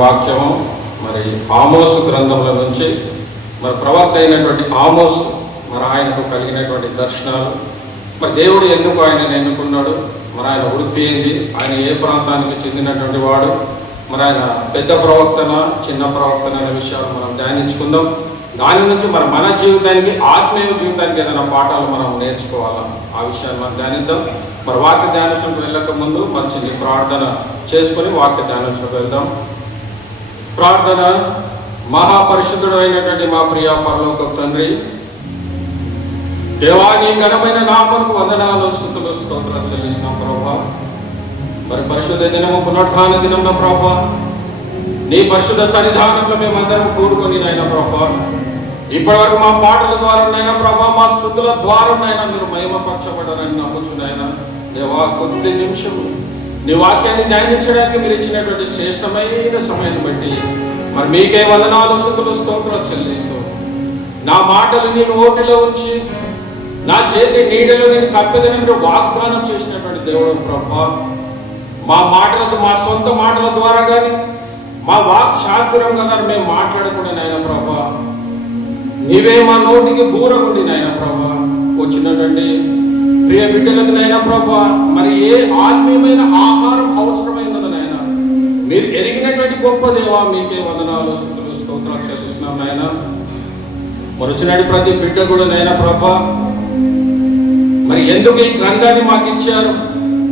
వాక్యము మరి ఆమోసు గ్రంథంలో నుంచి మరి ప్రవక్త అయినటువంటి ఆమోస్ మరి ఆయనకు కలిగినటువంటి దర్శనాలు, మరి దేవుడు ఎందుకు ఆయనను ఎన్నుకున్నాడు, మరి ఆయన వృత్తి ఏంది, ఆయన ఏ ప్రాంతానికి చెందినటువంటి వాడు, మరి ఆయన పెద్ద ప్రవక్తన చిన్న ప్రవక్తన అనే విషయాలు మనం ధ్యానించుకుందాం. దాని నుంచి మరి మన జీవితానికి ఆత్మీయ జీవితానికి ఏదైనా పాఠాలు మనం నేర్చుకోవాలా, ఆ విషయాన్ని మనం ధ్యానిద్దాం. మరి వాక్య ధ్యానంలోకి వెళ్ళక ముందు మంచిది ప్రార్థన చేసుకొని వాక్య ధ్యానంలోకి వెళ్దాం. ప్రార్థన. మహాపరిశుద్ధుడు అయినటువంటి మా ప్రియ పరలోక తండ్రి, దేవాని ఘనమైన నామమునకు వందనాలు స్తుతులు స్తోత్రాలు చెల్లిస్తున్నాం ప్రభా. మరి పరిశుద్ధ దినము పునరుత్థాన దినమున ప్రభా, నీ పరిశుద్ధ సన్నిధానంలో మేమందరం కూడుకొని నైనా ప్రభా, ఇప్పటి వరకు మా పాటల ద్వారా నైనా ప్రభా, మా స్తుతుల ద్వారా నైనా మీరు మహిమపరచబడాలని నమ్ముచునైనా దేవా, కొద్ది నిమిషం నీ వాక్యాన్ని ధ్యానించడానికి మీరు ఇచ్చినటువంటి శ్రేష్టమైన సమయాన్ని బట్టి మరి మీకే వందనాలు స్తుతులు స్తోత్రాలు చెల్లిస్తూ, నా మాటలు నేను ఓటిలో ఉంచి నా చేతి నీడలో నేను కప్పెదని మీరు వాగ్దానం చేసినటువంటి దేవుడు ప్రభా, మా మాటలతో మా సొంత మాటల ద్వారా కానీ మా వాక్ శాస్త్రం కదా మేము మాట్లాడకుండా నాయన ప్రభా, నీవే మా నోటికి దూరకుండి నాయన ప్రభా. వచ్చినటువంటి ప్రియ బిడ్డలకు నైనా ప్రభా, మరి ఏ ఆత్మీయమైన ఆహారం అవసరమైనది నాయన మీరు ఎరిగినటువంటి గొప్ప దేవా, మీకే వందనాలు స్తుతులు స్తోత్రాలు చెల్లిస్తున్నాం నాయన. మరి వచ్చినటువంటి ప్రతి బిడ్డ కూడా నైనా ప్రభా, మరి ఎందుకు ఈ గ్రంథాన్ని మాకు ఇచ్చారు,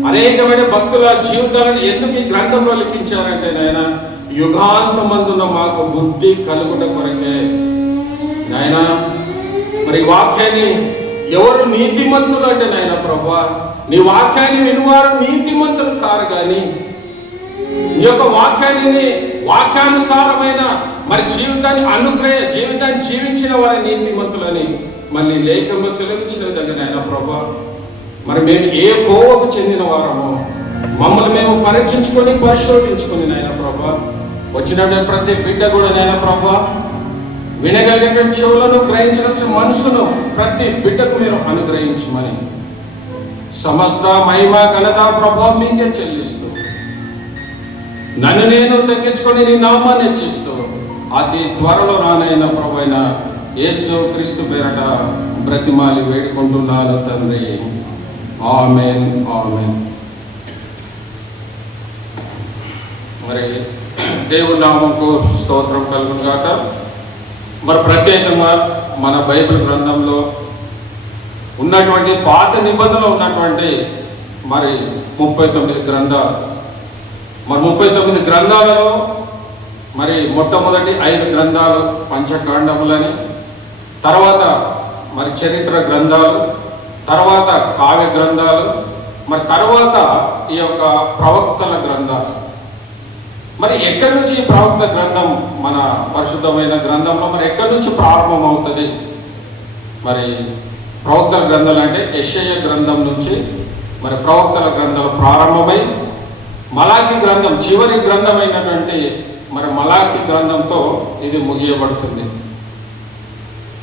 అనేకమైన భక్తుల జీవితాలను ఎందుకు ఈ గ్రంథంలో లిఖించారంటే నాయన, యుగాంతమందున మాకు బుద్ధి కలుగుట కొరకే నాయన. మరి వాక్యాన్ని ఎవరు నీతిమంతులు అంటే నాయన ప్రభా, నీ వాక్యాన్ని వినువారు నీతిమంతులు కారు కానీ నీ యొక్క వాక్యానుసారమైన మరి జీవితాన్ని జీవించిన వారి నీతిమంతులని మళ్ళీ లేఖంలో సెలవించిన దగ్గర నాయన ప్రభా, మరి మేము ఏ కోవకు చెందిన వారమో మమ్మల్ని మేము పరీక్షించుకొని పరిశోధించుకొని నాయన ప్రభా, వచ్చినటువంటి ప్రతి బిడ్డ కూడా నాయన ప్రభా, వినగలిగిన చెవులను గ్రహించాల్సిన మనసును ప్రతి బిడ్డకు మీరు అనుగ్రహించమని సమస్త మహిమ ఘనత ప్రభావం మీకే చెల్లిస్తూ, నన్ను నేను తగ్గించుకొని నీ నామాన్ని హెచ్చిస్తూ అతి త్వరలో రానైన ప్రభువైన యేసు క్రీస్తు పేరట బ్రతిమాలి వేడుకుంటున్నాను తండ్రి. ఆమేన్ ఆమేన్. మరి దేవుని నామముకు స్తోత్రం కలుగును గాక. మరి ప్రత్యేకంగా మన బైబిల్ గ్రంథంలో ఉన్నటువంటి పాత నిబంధనలో ఉన్నటువంటి మరి 39 గ్రంథాలు, మరి 39 గ్రంథాలలో మరి మొట్టమొదటి 5 గ్రంథాలు పంచకాండములని, తర్వాత మరి చరిత్ర గ్రంథాలు, తర్వాత కావ్య గ్రంథాలు, మరి తర్వాత ఈ యొక్క ప్రవక్తల గ్రంథాలు. మరి ఎక్కడి నుంచి ఈ ప్రవక్త గ్రంథం, మన పరిశుద్ధమైన గ్రంథంలో మరి ఎక్కడి నుంచి ప్రారంభం అవుతుంది? మరి ప్రవక్తల గ్రంథాలు అంటే యెషయా గ్రంథం నుంచి మరి ప్రవక్తల గ్రంథాలు ప్రారంభమై మలాకి గ్రంథం చివరి గ్రంథమైనటువంటి మరి మలాకి గ్రంథంతో ఇది ముగియబడుతుంది.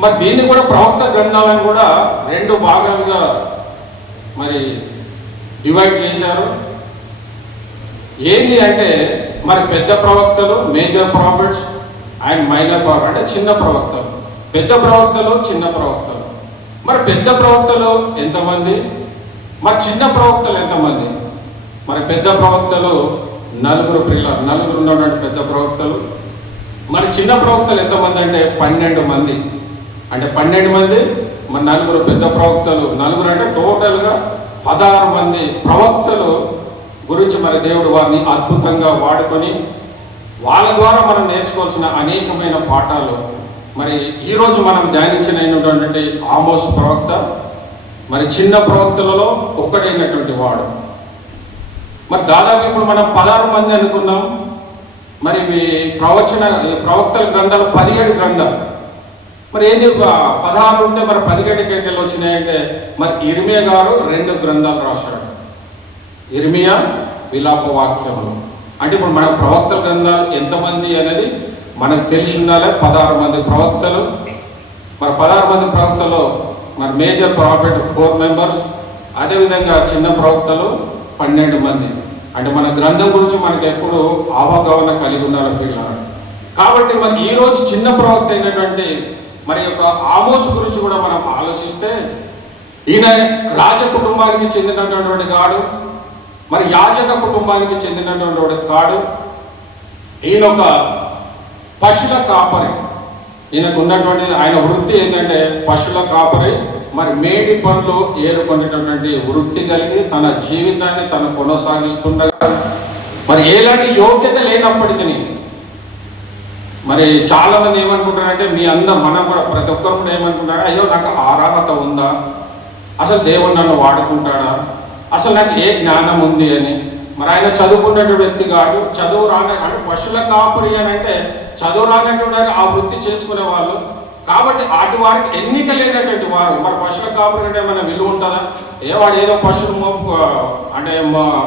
మరి దీన్ని కూడా ప్రవక్త గ్రంథాలను కూడా 2 భాగాలుగా మరి డివైడ్ చేశారు. ఏంటి అంటే మరి పెద్ద ప్రవక్తలు, major prophets and minor prophet అంటే చిన్న ప్రవక్తలు, పెద్ద ప్రవక్తలు, చిన్న ప్రవక్తలు. మరి పెద్ద ప్రవక్తలు ఎంతమంది, మరి చిన్న ప్రవక్తలు ఎంతమంది? మరి పెద్ద ప్రవక్తలు 4 పిల్లలు, 4 ఉన్నటువంటి పెద్ద ప్రవక్తలు. మరి చిన్న ప్రవక్తలు ఎంతమంది అంటే 12 మంది. అంటే 12 మంది, మరి 4 పెద్ద ప్రవక్తలు, 4 అంటే టోటల్గా 16 మంది ప్రవక్తలు గురించి మరి దేవుడు వారిని అద్భుతంగా వాడుకొని వాళ్ళ ద్వారా మనం నేర్చుకోవాల్సిన అనేకమైన పాఠాలు. మరి ఈరోజు మనం ధ్యానించినటువంటి ఆమోస్ ప్రవక్త మరి చిన్న ప్రవక్తలలో ఒక్కడైనటువంటి వాడు. మరి దాదాపు ఇప్పుడు మనం 16 మంది అనుకున్నాం. మరి ప్రవక్తల గ్రంథాలు 17 గ్రంథాలు. మరి ఏంటి 16 ఉంటే మరి 17 కేటలు వచ్చినాయంటే మరి ఇర్మియా గారు 2 గ్రంథాలు రాశాడు. ఇర్మియా, విలాప వాక్యములు. అంటే ఇప్పుడు మన ప్రవక్తల గ్రంథాలు ఎంతమంది అనేది మనకు తెలిసి ఉండాలి. 16 మంది ప్రవక్తలు. మరి 16 మంది ప్రవక్తలు మరి మేజర్ ప్రాఫిట్ 4 మెంబర్స్, అదేవిధంగా చిన్న ప్రవక్తలు 12 మంది. అంటే మన గ్రంథం గురించి మనకు ఎప్పుడు అవగాహన కలిగి ఉన్నారు పిల్లలు. కాబట్టి మరి ఈరోజు చిన్న ప్రవక్త అయినటువంటి మరి యొక్క ఆమోసు గురించి కూడా మనం ఆలోచిస్తే, ఈయన రాజ కుటుంబానికి చెందినటువంటి కాడు, మరి యాజక కుటుంబానికి చెందినటువంటి కాడు. ఈయన ఒక పశువుల కాపరి. ఈయనకు ఉన్నటువంటి ఆయన వృత్తి ఏంటంటే పశువుల కాపరి. మరి మేడి పనులు ఏరుకునేటటువంటి వృత్తి కలిగి తన జీవితాన్ని తను కొనసాగిస్తుండగా, మరి ఎలాంటి యోగ్యత లేనప్పటికీ, మరి చాలా మంది ఏమనుకుంటారంటే, మనం కూడా ప్రతి ఒక్కరు కూడా ఏమనుకుంటారు, అయ్యో నాకు అర్హత ఉందా, అసలు దేవుడు నన్ను వాడుకుంటాడా, అసలు నాకు ఏ జ్ఞానం ఉంది అని. మరి ఆయన చదువుకున్నటువంటి వ్యక్తి కాదు. చదువు రాని అంటే పశువుల కాపురి అని అంటే చదువు రానటువంటి ఆ వృత్తి చేసుకునే వాళ్ళు కాబట్టి అటు వారికి ఎన్నిక లేనటువంటి వారు. మరి పశువుల కాపురి అంటే మన విలువ ఉంటుందా? వాడు ఏదో పశువులు అంటే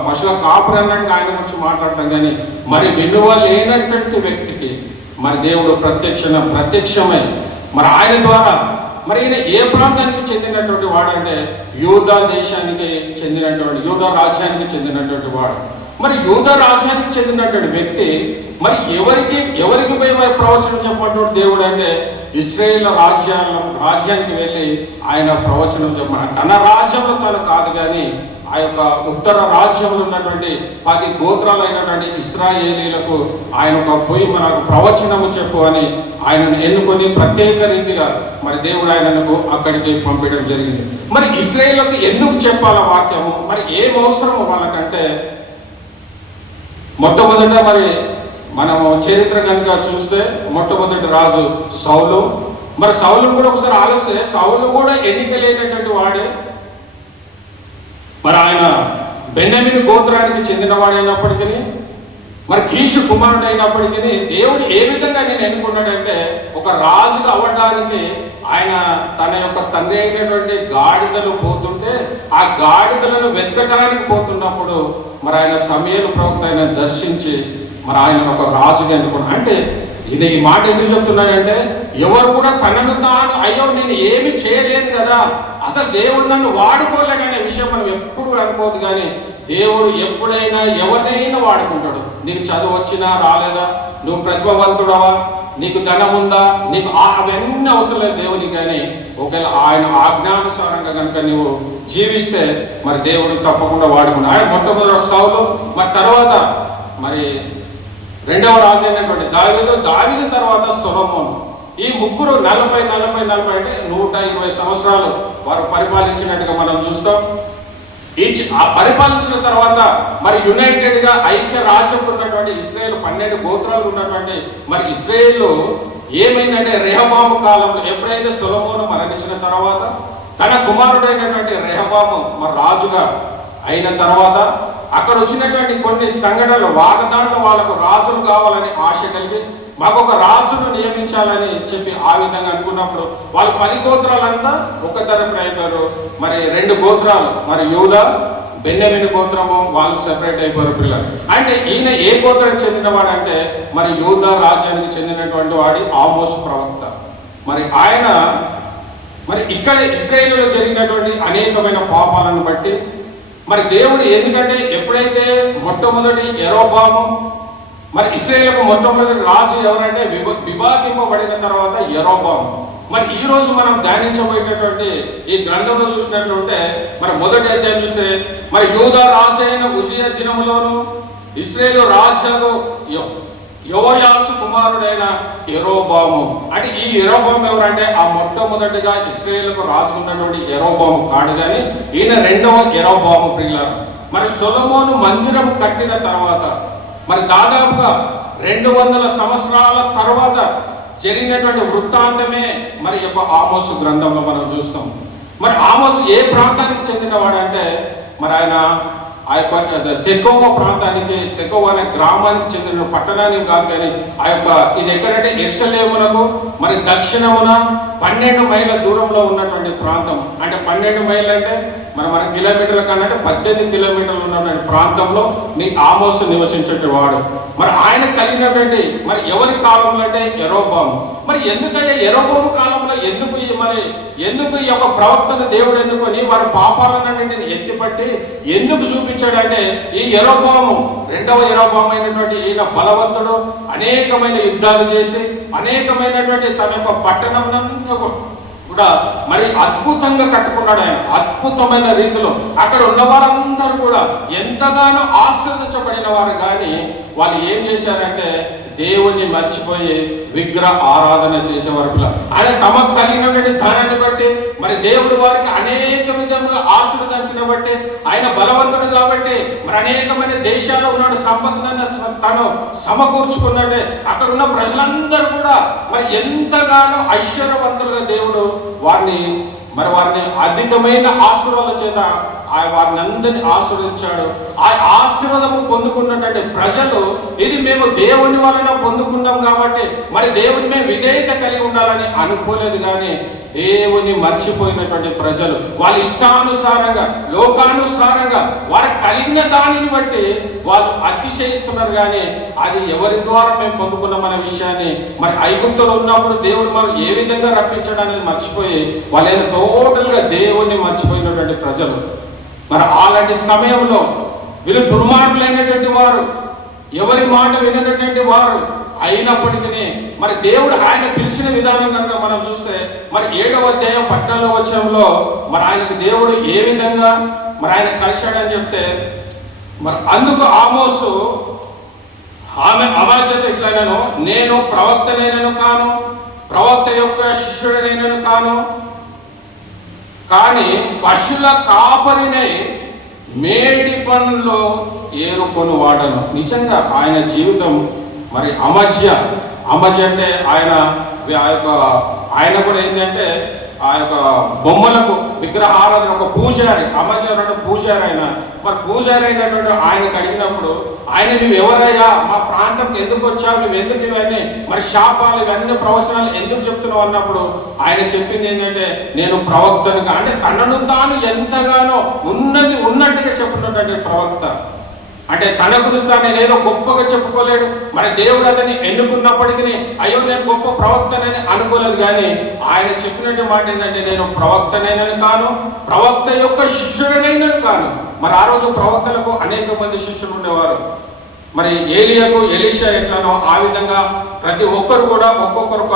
పశువుల కాపురి అన్నట్టు ఆయన గురించి మాట్లాడతాం, కానీ మరి విలువ లేనటువంటి వ్యక్తికి మరి దేవుడు ప్రత్యక్షమై మరి ఆయన ద్వారా, మరి ఈయన ఏ ప్రాంతానికి చెందినటువంటి వాడు అంటే యూదా దేశానికి చెందినటువంటి, యూదా రాజ్యానికి చెందినటువంటి వాడు. మరి యూదా రాజ్యానికి చెందినటువంటి వ్యక్తి మరి ఎవరికి పోయి మరి ప్రవచనం చెప్పినటువంటి దేవుడు అంటే ఇశ్రాయేల్ రాజ్యానికి వెళ్ళి ఆయన ప్రవచనం చెప్పాడు. తన రాజ్యంలో తను కాదు, కానీ ఆ యొక్క ఉత్తర రాజ్యంలో ఉన్నటువంటి 10 గోత్రాలు అయినటువంటి ఇశ్రాయేలీలకు ఆయన పోయి మనకు ప్రవచనము చెప్పు అని ఆయనను ఎన్నుకొని ప్రత్యేక రీతిగా మరి దేవుడు ఆయనకు అక్కడికి పంపించడం జరిగింది. మరి ఇశ్రాయేలుకు ఎందుకు చెప్పాల వాక్యము, మరి ఏం అవసరము వాళ్ళకంటే, మొట్టమొదట మరి మనము చరిత్ర కనుక చూస్తే మొట్టమొదటి రాజు సౌలు. మరి సౌలు కూడా ఒకసారి ఆలోచిస్తే సౌలు కూడా ఎన్నిక లేనటువంటి వాడే. మరి ఆయన బెన్యామీను గోత్రానికి చెందినవాడైనప్పటికీ, మరి కీషు కుమారుడు అయినప్పటికీ దేవుడు ఏ విధంగా నేను ఎన్నుకున్నాడంటే, ఒక రాజుగా అవ్వడానికి ఆయన తన యొక్క తండ్రి అయినటువంటి గాడిదలు పోతుంటే ఆ గాడిదలను వెతకడానికి పోతున్నప్పుడు మరి ఆయన సమూయేలు ప్రవక్త ఆయన దర్శించి మరి ఆయన ఒక రాజుగా ఎన్నుకున్నాడు. అంటే ఇది ఈ మాట ఎందుకు చెప్తున్నాడంటే, ఎవరు కూడా తనను తాను అయ్యో నేను ఏమి చేయలేను కదా, అసలు దేవుడు నన్ను వాడుకోలేదనే విషయం మనం ఎప్పుడు అనుకోదు, కానీ దేవుడు ఎప్పుడైనా ఎవరినైనా వాడుకుంటాడు. నీకు చదువు వచ్చినా రాలేదా, నువ్వు ప్రతిభావంతుడవా, నీకు ధనం ఉందా, నీకు అవన్నీ అవసరం లేదు దేవునికి. కానీ ఒకవేళ ఆయన ఆజ్ఞానుసారంగా కనుక నువ్వు జీవిస్తే మరి దేవుడు తప్పకుండా వాడుకున్నాడు. ఆయన మొట్టమొదటి సౌలు, మరి తర్వాత మరి రెండవ రాజు అయినటువంటి దావీదు తర్వాత సొలొమోను. ఈ ముగ్గురు 40 అంటే 120 సంవత్సరాలు వారు పరిపాలించినట్టుగా మనం చూస్తాం. ఆ పరిపాలించిన తర్వాత మరి యునైటెడ్ గా ఐక్య రాజ్యం ఉన్నటువంటి ఇశ్రాయేల్ 12 గోత్రాలు ఉన్నటువంటి మరి ఇశ్రాయేల్ ఏమైందంటే, రెహబాము కాలంలో ఎప్పుడైతే సొలొమోను మరణించిన తర్వాత తన కుమారుడైనటువంటి రెహబాము మరి రాజుగా అయిన తర్వాత అక్కడ వచ్చినటువంటి కొన్ని సంఘటనలు దాంట్లో వాళ్ళకు రాజులు కావాలని ఆశ కలిగి మాకు ఒక రాజును నియమించాలని చెప్పి ఆ విధంగా అనుకున్నప్పుడు వాళ్ళు 10 గోత్రాలంతా ఒక తరపున అయిపోయారు. మరి 2 గోత్రాలు మరి యూదా బెన్యామీను గోత్రము వాళ్ళు సెపరేట్ అయిపోయారు పిల్లలు. అంటే ఈయన ఏ గోత్రం చెందినవాడు అంటే మరి యూదా రాజ్యానికి చెందినటువంటి వాడి ఆమోసు ప్రవక్త. మరి ఆయన మరి ఇక్కడ ఇశ్రాయేలులో జరిగినటువంటి అనేకమైన పాపాలను బట్టి మరి దేవుడు, ఎందుకంటే ఎప్పుడైతే మొట్టమొదటి యెరోబాము మరి ఇశ్రాయేలుకు మొట్టమొదటి రాజు ఎవరంటే విభాగింపబడిన తర్వాత యెరోబాము. మరి ఈ రోజు మనం ధ్యానించబోయేటటువంటి ఈ గ్రంథంలో చూసినట్లుంటే మరి మొదటి అధ్యాయం చూస్తే మరి యూదా రాజు అయిన ఉజియా దినములోను ఇశ్రాయేలు రాజు యోయాసు కుమారుడైన యెరోబాము. అంటే ఈ యెరోబాము ఎవరంటే ఆ మొట్టమొదటిగా ఇశ్రాయేలుకు రాజు ఉన్నటువంటి యెరోబాము కాడు, కానీ ఈయన రెండవ యెరోబాము ప్రియులారా. మరి సొలొమోను మందిరం కట్టిన తర్వాత మరి దాదాపుగా 200 సంవత్సరాల తర్వాత జరిగినటువంటి వృత్తాంతమే మరి యొక్క ఆమోసు గ్రంథంలో మనం చూస్తాం. మరి ఆమోసు ఏ ప్రాంతానికి చెందినవాడు అంటే మరి ఆయన ఆ యొక్క తెకోవ ప్రాంతానికి, తెకోవ అనే గ్రామానికి చెందిన పట్టణానికి కాదు, కానీ ఆ యొక్క ఇది ఎక్కడంటే యెరూషలేమునకు మరి దక్షిణమున 12 మైళ్ళ దూరంలో ఉన్నటువంటి ప్రాంతం. అంటే 12 మైళ్ళు అంటే మన కిలోమీటర్ల కన్నా 18 కిలోమీటర్లు ఉన్న ప్రాంతంలో నీ ఆమోసు నివసించేవాడు. మరి ఆయన కలిగినటువంటి మరి ఎవరి కాలంలో అంటే యెరోబాము. మరి ఎందుకంటే యెరోబాము కాలంలో ఎందుకు ఈ యొక్క ప్రవక్తను దేవుడు ఎన్నుకొని వారి పాపాలన్నింటిని ఎత్తిపట్టి ఎందుకు చూపించాడంటే, ఈ యెరోబాము రెండవ యెరోబాము అయినటువంటి ఈయన బలవంతుడు, అనేకమైన యుద్ధాలు చేసి అనేకమైనటువంటి తన యొక్క పట్టణంనంతా కూడా మరి అద్భుతంగా కట్టుకున్నాడు. ఆయన అద్భుతమైన రీతిలో అక్కడ ఉన్న వారందరూ కూడా ఎంతగానో ఆశీర్వదించబడిన వారు. కానీ వాళ్ళు ఏం చేశారంటే దేవుణ్ణి మర్చిపోయి విగ్రహ ఆరాధన చేసేవారు. ఆయన తమకు కలిగినటువంటి ధనాన్ని బట్టి మరి దేవుడు వారికి అనేక విధంగా ఆశీర్వదించిన బట్టి, ఆయన బలవంతుడు కాబట్టి మరి అనేకమైన దేశాల్లో ఉన్నాడు, సంపదను తను సమకూర్చుకున్నట్టే అక్కడ ఉన్న ప్రజలందరూ కూడా మరి ఎంతగానో ఐశ్వర్యవంతులుగా దేవుడు వారిని అధికమైన ఆశీర్వాదాల చేత వారిని అందరినీ ఆశీర్వదించాడు. ఆ ఆశీర్వాదము పొందుకున్నటువంటి ప్రజలు ఇది మేము దేవుని వలన పొందుకున్నాం కాబట్టి మరి దేవుని మేము విధేయత కలిగి ఉండాలని అనుకోలేదు. కానీ దేవుని మర్చిపోయినటువంటి ప్రజలు వాళ్ళ ఇష్టానుసారంగా లోకానుసారంగా వారు కలిగిన దానిని బట్టి వాళ్ళు అతిశయిస్తున్నారు. కానీ అది ఎవరి ద్వారా మేము పొందుకున్నాం అనే విషయాన్ని మరి ఐగుప్తులో ఉన్నప్పుడు దేవుడు మనం ఏ విధంగా రప్పించడం అనేది మర్చిపోయి వాళ్ళు టోటల్గా దేవుణ్ణి మర్చిపోయినటువంటి ప్రజలు. మరి అలాంటి సమయంలో వీళ్ళు దుర్మార్గులైనటువంటి వారు, ఎవరి మాట వినటువంటి వారు అయినప్పటికీ మరి దేవుడు ఆయన పిలిచిన విధానం కనుక మనం చూస్తే మరి 7వ అధ్యాయం 14వ వచనంలో మరి ఆయనకు దేవుడు ఏ విధంగా మరి ఆయన కలిశాడని చెప్తే, మరి అందుకు ఆమోసు అమాచేత ఇట్లానను, నేను ప్రవక్తనైనను కాను, ప్రవక్త యొక్క శిష్యుడనైనను కాను, కానీ పశువుల కాపరినై మేడి పనుల్లో ఏరుకొని వాడను. నిజంగా ఆయన జీవితం మరి అమజ్య అంటే ఆయన కూడా ఏంటంటే ఆ యొక్క బొమ్మలకు విగ్రహారాధన ఒక పూజారి, అమజ్య అంటే పూజారి. ఆయన మరి పూజారి అయినటువంటి ఆయనకు అడిగినప్పుడు ఆయన నువ్వు ఎవరయ్యా, మా ప్రాంతంకి ఎందుకు వచ్చావు, నువ్వు ఎందుకు ఇవన్నీ మరి శాపాలు ఇవన్నీ ప్రవచనాలు ఎందుకు చెప్తున్నావు అన్నప్పుడు ఆయన చెప్పింది ఏంటంటే, నేను ప్రవక్తనుగా, అంటే తనను తాను ఎంతగానో ఉన్నట్టుగా చెప్పుతున్నటువంటి ప్రవక్త. అంటే తన గురించి నేను ఏదో గొప్పగా చెప్పుకోలేడు. మరి దేవుడు అతన్ని ఎన్నుకున్నప్పటికీ అయ్యో నేను గొప్ప ప్రవక్తనని అనుకోలేదు. కానీ ఆయన చెప్పినట్టు మాట ఏంటంటే, నేను ప్రవక్తనైనను కాను, ప్రవక్త యొక్క శిష్యుడనైనను కాను. మరి ఆ రోజు ప్రవక్తలకు అనేక మంది శిష్యులు ఉండేవారు. మరి ఏలియాకు ఎలీషా ఎట్లానో ఆ విధంగా ప్రతి ఒక్కరు కూడా ఒక్కొక్కరు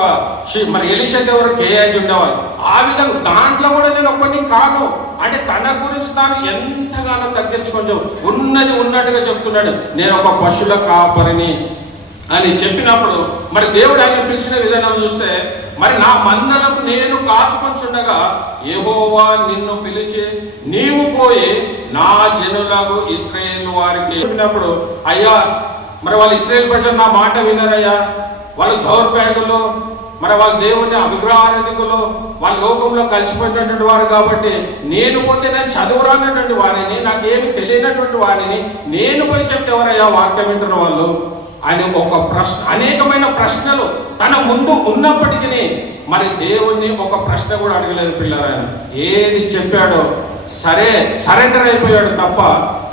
మరి ఎలీషా ఎవరు గేయాజీ ఉండేవారు. ఆ విధంగా దాంట్లో కూడా నేను ఒక్కడిని కాను అంటే తన గురించి తాను ఎంతగానో తగ్గించుకొని ఉన్నట్టుగా చెప్తున్నాడు. నేను ఒక పశువుల కాపరిని అని చెప్పినప్పుడు మరి దేవుడు ఆయన పిలిచిన విధానం చూస్తే, మరి నా మందలకు నేను కాచుకొంచుండగా యెహోవా నిన్ను పిలిచి నీవు పోయి నా జనులకు ఇశ్రాయేలు వారికి చెప్పినప్పుడు, అయ్యా మరి వాళ్ళు ఇశ్రాయేలు ప్రజలు నా మాట వినరయ్యా, వాళ్ళు దౌర్భాగ్యులు, మరి వాళ్ళ దేవుని విగ్రహారాధికులు, వాళ్ళ లోకంలో కలిసిపోయినటువంటి వారు. కాబట్టి నేను పోతే నేను చదువురానటువంటి వారిని, నాకేమి తెలియనటువంటి వారిని నేను పోయి చెప్తే ఎవరయ్యా వాక్యం వింటున్న వాళ్ళు అని ఒక ప్రశ్న, అనేకమైన ప్రశ్నలు తన ముందు ఉన్నప్పటికీ మరి దేవుణ్ణి ఒక ప్రశ్న కూడా అడగలేదు పిల్లరాయన. ఏది చెప్పాడో సరెండర్ అయిపోయాడు తప్ప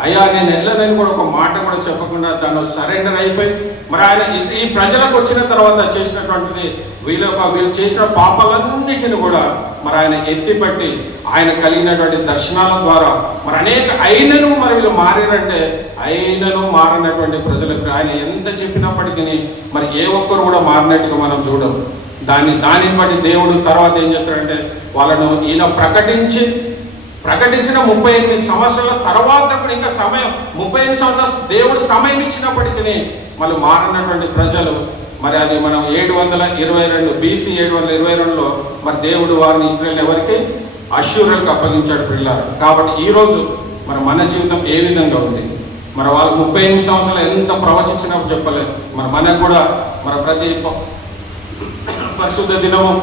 అయ్యా నేను వెళ్ళనని కూడా ఒక మాట కూడా చెప్పకుండా దాన్ని సరెండర్ అయిపోయి మరి ఆయన ఈ ప్రజలకు వచ్చిన తర్వాత చేసినటువంటిది వీళ్ళు చేసిన పాపాలన్నిటిని కూడా మరి ఆయన ఎత్తిపట్టి ఆయన కలిగినటువంటి దర్శనాల ద్వారా మరి అనేక అయినను మరి వీళ్ళు మారినంటే అయినను మారినటువంటి ప్రజలకు ఆయన ఎంత చెప్పినప్పటికీ మరి ఏ ఒక్కరు కూడా మారినట్టుగా మనం చూడము. దానిని బట్టి దేవుడు తర్వాత ఏం చేస్తాడంటే వాళ్ళను ఈయన ప్రకటించిన 38 సంవత్సరాల తర్వాత కూడా ఇంకా సమయం 38 సంవత్సరాలు దేవుడు సమయం ఇచ్చినప్పటికీ మళ్ళీ మారినటువంటి ప్రజలు మరి అది మనం 722 BC 722లో మరి దేవుడు వారిని ఇశ్రాయేలు ఎవరికి అష్షూరులకు అప్పగించాడు పిల్లలు. కాబట్టి ఈరోజు మరి మన జీవితం ఏ విధంగా ఉంది, మరి వాళ్ళు 38 సంవత్సరాలు ఎంత ప్రవచించినా చెప్పలేదు. మనకు కూడా మరి ప్రతి పరిశుద్ధ దినము